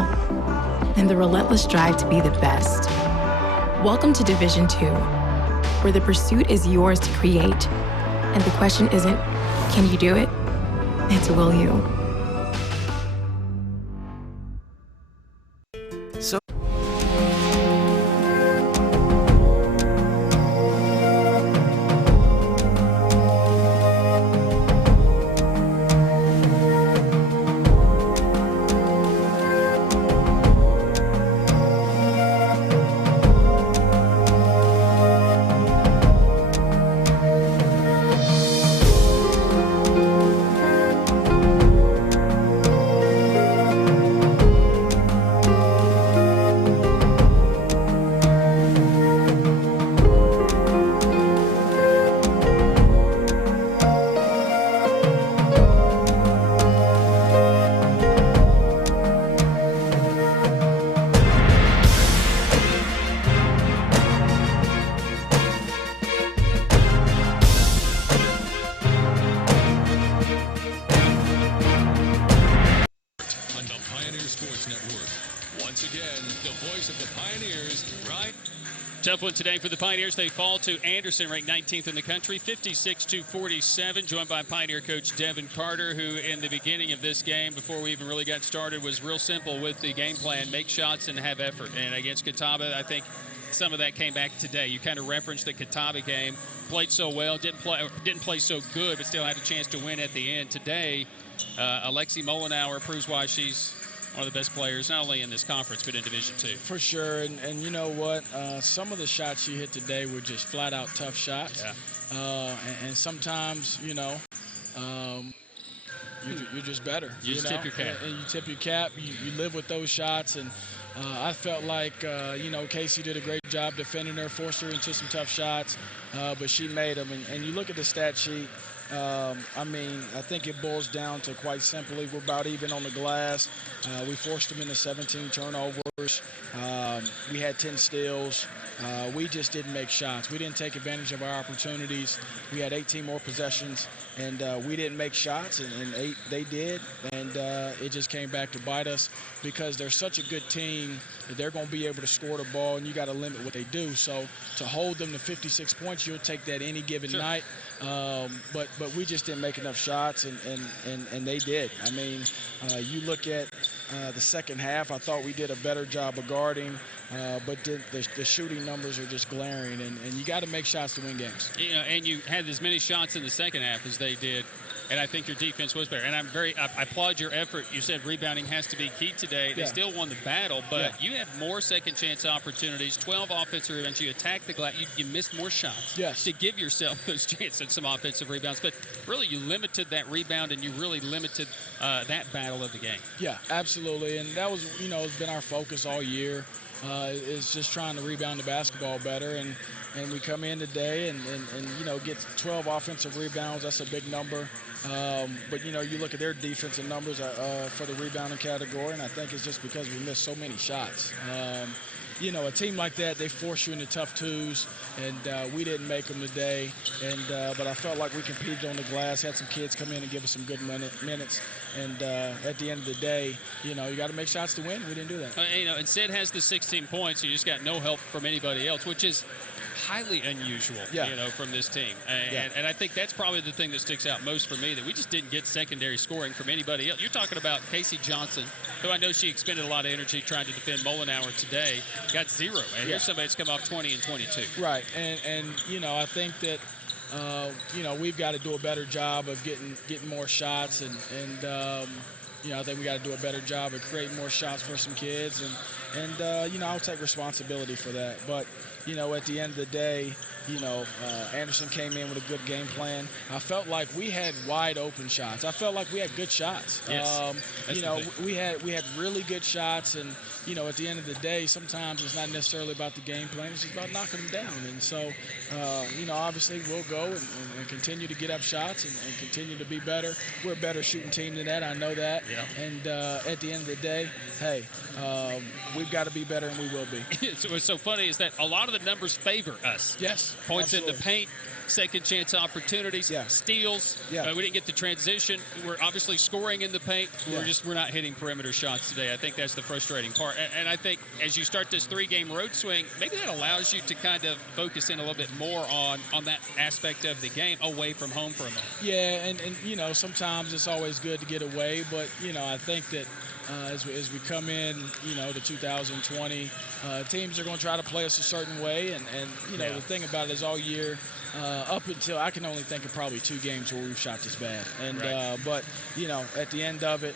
and the relentless drive to be the best. Welcome to Division II, where the pursuit is yours to create, and the question isn't, can you do it? It's will you. So on the Pioneer Sports Network. Once again, the voice of the Pioneers, right? Tough one today for the Pioneers. They fall to Anderson, ranked 19th in the country, 56-47. Joined by Pioneer coach Devin Carter, who in the beginning of this game, before we even really got started, was real simple with the game plan: make shots and have effort. And against Catawba, I think some of that came back today. You kind of referenced the Catawba game. Played so well, didn't play so good, but still had a chance to win at the end. Today, Alexi Molenauer proves why she's one of the best players, not only in this conference, but in Division II. For sure, and you know what? Some of the shots she hit today were just flat-out tough shots. Yeah. And sometimes, you know, you're just better. You just tip your cap. And you tip your cap. You live with those shots, and I felt like, you know, Casey did a great job defending her, forced her into some tough shots, but she made them. And you look at the stat sheet, I mean, I think it boils down to, quite simply, we're about even on the glass. We forced them into 17 turnovers. We had 10 steals. We just didn't make shots. We didn't take advantage of our opportunities. We had 18 more possessions, and we didn't make shots, and they did. And it just came back to bite us, because they're such a good team that they're going to be able to score the ball, and you got to limit what they do. So to hold them to 56 points, you'll take that any given night. But we just didn't make enough shots, and they did. I mean, you look at the second half, I thought we did a better job of guarding, but the shooting numbers are just glaring, and you got to make shots to win games. You know, and you had as many shots in the second half as they did, and I think your defense was better. And I applaud your effort. You said rebounding has to be key today. They still won the battle, but you had more second chance opportunities, 12 offensive rebounds. You attacked the glass. You missed more shots to give yourself those chances at some offensive rebounds. But really, you limited that rebound, and you really limited that battle of the game. Yeah, absolutely. And that was, you know, it's been our focus all year. Is just trying to rebound the basketball better, and we come in today and you know, get 12 offensive rebounds. That's a big number, but you know, you look at their defensive numbers for the rebounding category, and I think it's just because we missed so many shots. You know, a team like that, they force you into tough twos, and we didn't make them today. But I felt like we competed on the glass, had some kids come in and give us some good minutes. And at the end of the day, you know, you got to make shots to win. We didn't do that. You know, and Sid has the 16 points. You just got no help from anybody else, which is highly unusual, you know, from this team. And I think that's probably the thing that sticks out most for me, that we just didn't get secondary scoring from anybody else. You're talking about Casey Johnson, who I know she expended a lot of energy trying to defend Molenauer today, got 0. And here's somebody that's come off 20 and 22. Right. And you know, I think that, you know, we've got to do a better job of getting more shots, and you know, I think we got to do a better job of creating more shots for some kids, and you know, I'll take responsibility for that. But you know, at the end of the day, you know, Anderson came in with a good game plan. I felt like we had wide open shots. I felt like we had good shots. Yes, you know, we had really good shots, and you know, at the end of the day, sometimes it's not necessarily about the game plan. It's just about knocking them down. And so, you know, obviously we'll go and continue to get up shots and continue to be better. We're a better shooting team than that. I know that. Yeah. And at the end of the day, hey, we've got to be better, and we will be. What's so funny is that a lot of the the numbers favor us. Yes. Points absolutely. in the paint, second chance opportunities, steals. Yeah. We didn't get the transition. We're obviously scoring in the paint. We're not hitting perimeter shots today. I think that's the frustrating part. And I think as you start this 3-game road swing, maybe that allows you to kind of focus in a little bit more on that aspect of the game away from home for a moment. Yeah, and you know, sometimes it's always good to get away, but you know, I think that as we come in, you know, to 2020, teams are going to try to play us a certain way, and you know, the thing about it is all year, up until I can only think of probably 2 games where we've shot this bad, and but you know, at the end of it,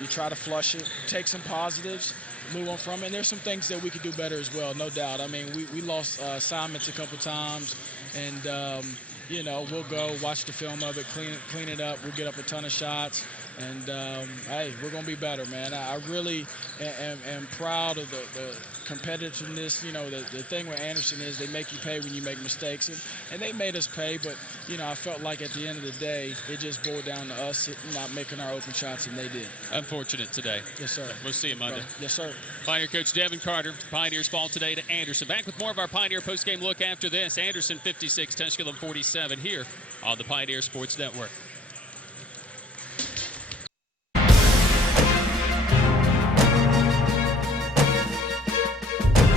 you try to flush it, take some positives, move on from it. And there's some things that we could do better as well, no doubt. I mean, we lost assignments a couple times, and you know, we'll go watch the film of it, clean it up. We'll get up a ton of shots, and hey, we're gonna be better, man. I really am proud of the competitiveness. You know, the thing with Anderson is they make you pay when you make mistakes, and they made us pay. But you know, I felt like at the end of the day, it just boiled down to us not making our open shots, and they did. Unfortunate today. Yes, sir. We'll see you Monday. Yes, sir. Pioneer coach Devin Carter. Pioneers fall today to Anderson. Back with more of our Pioneer postgame look after this. Anderson 56, Tusculum 47 here on the Pioneer Sports Network.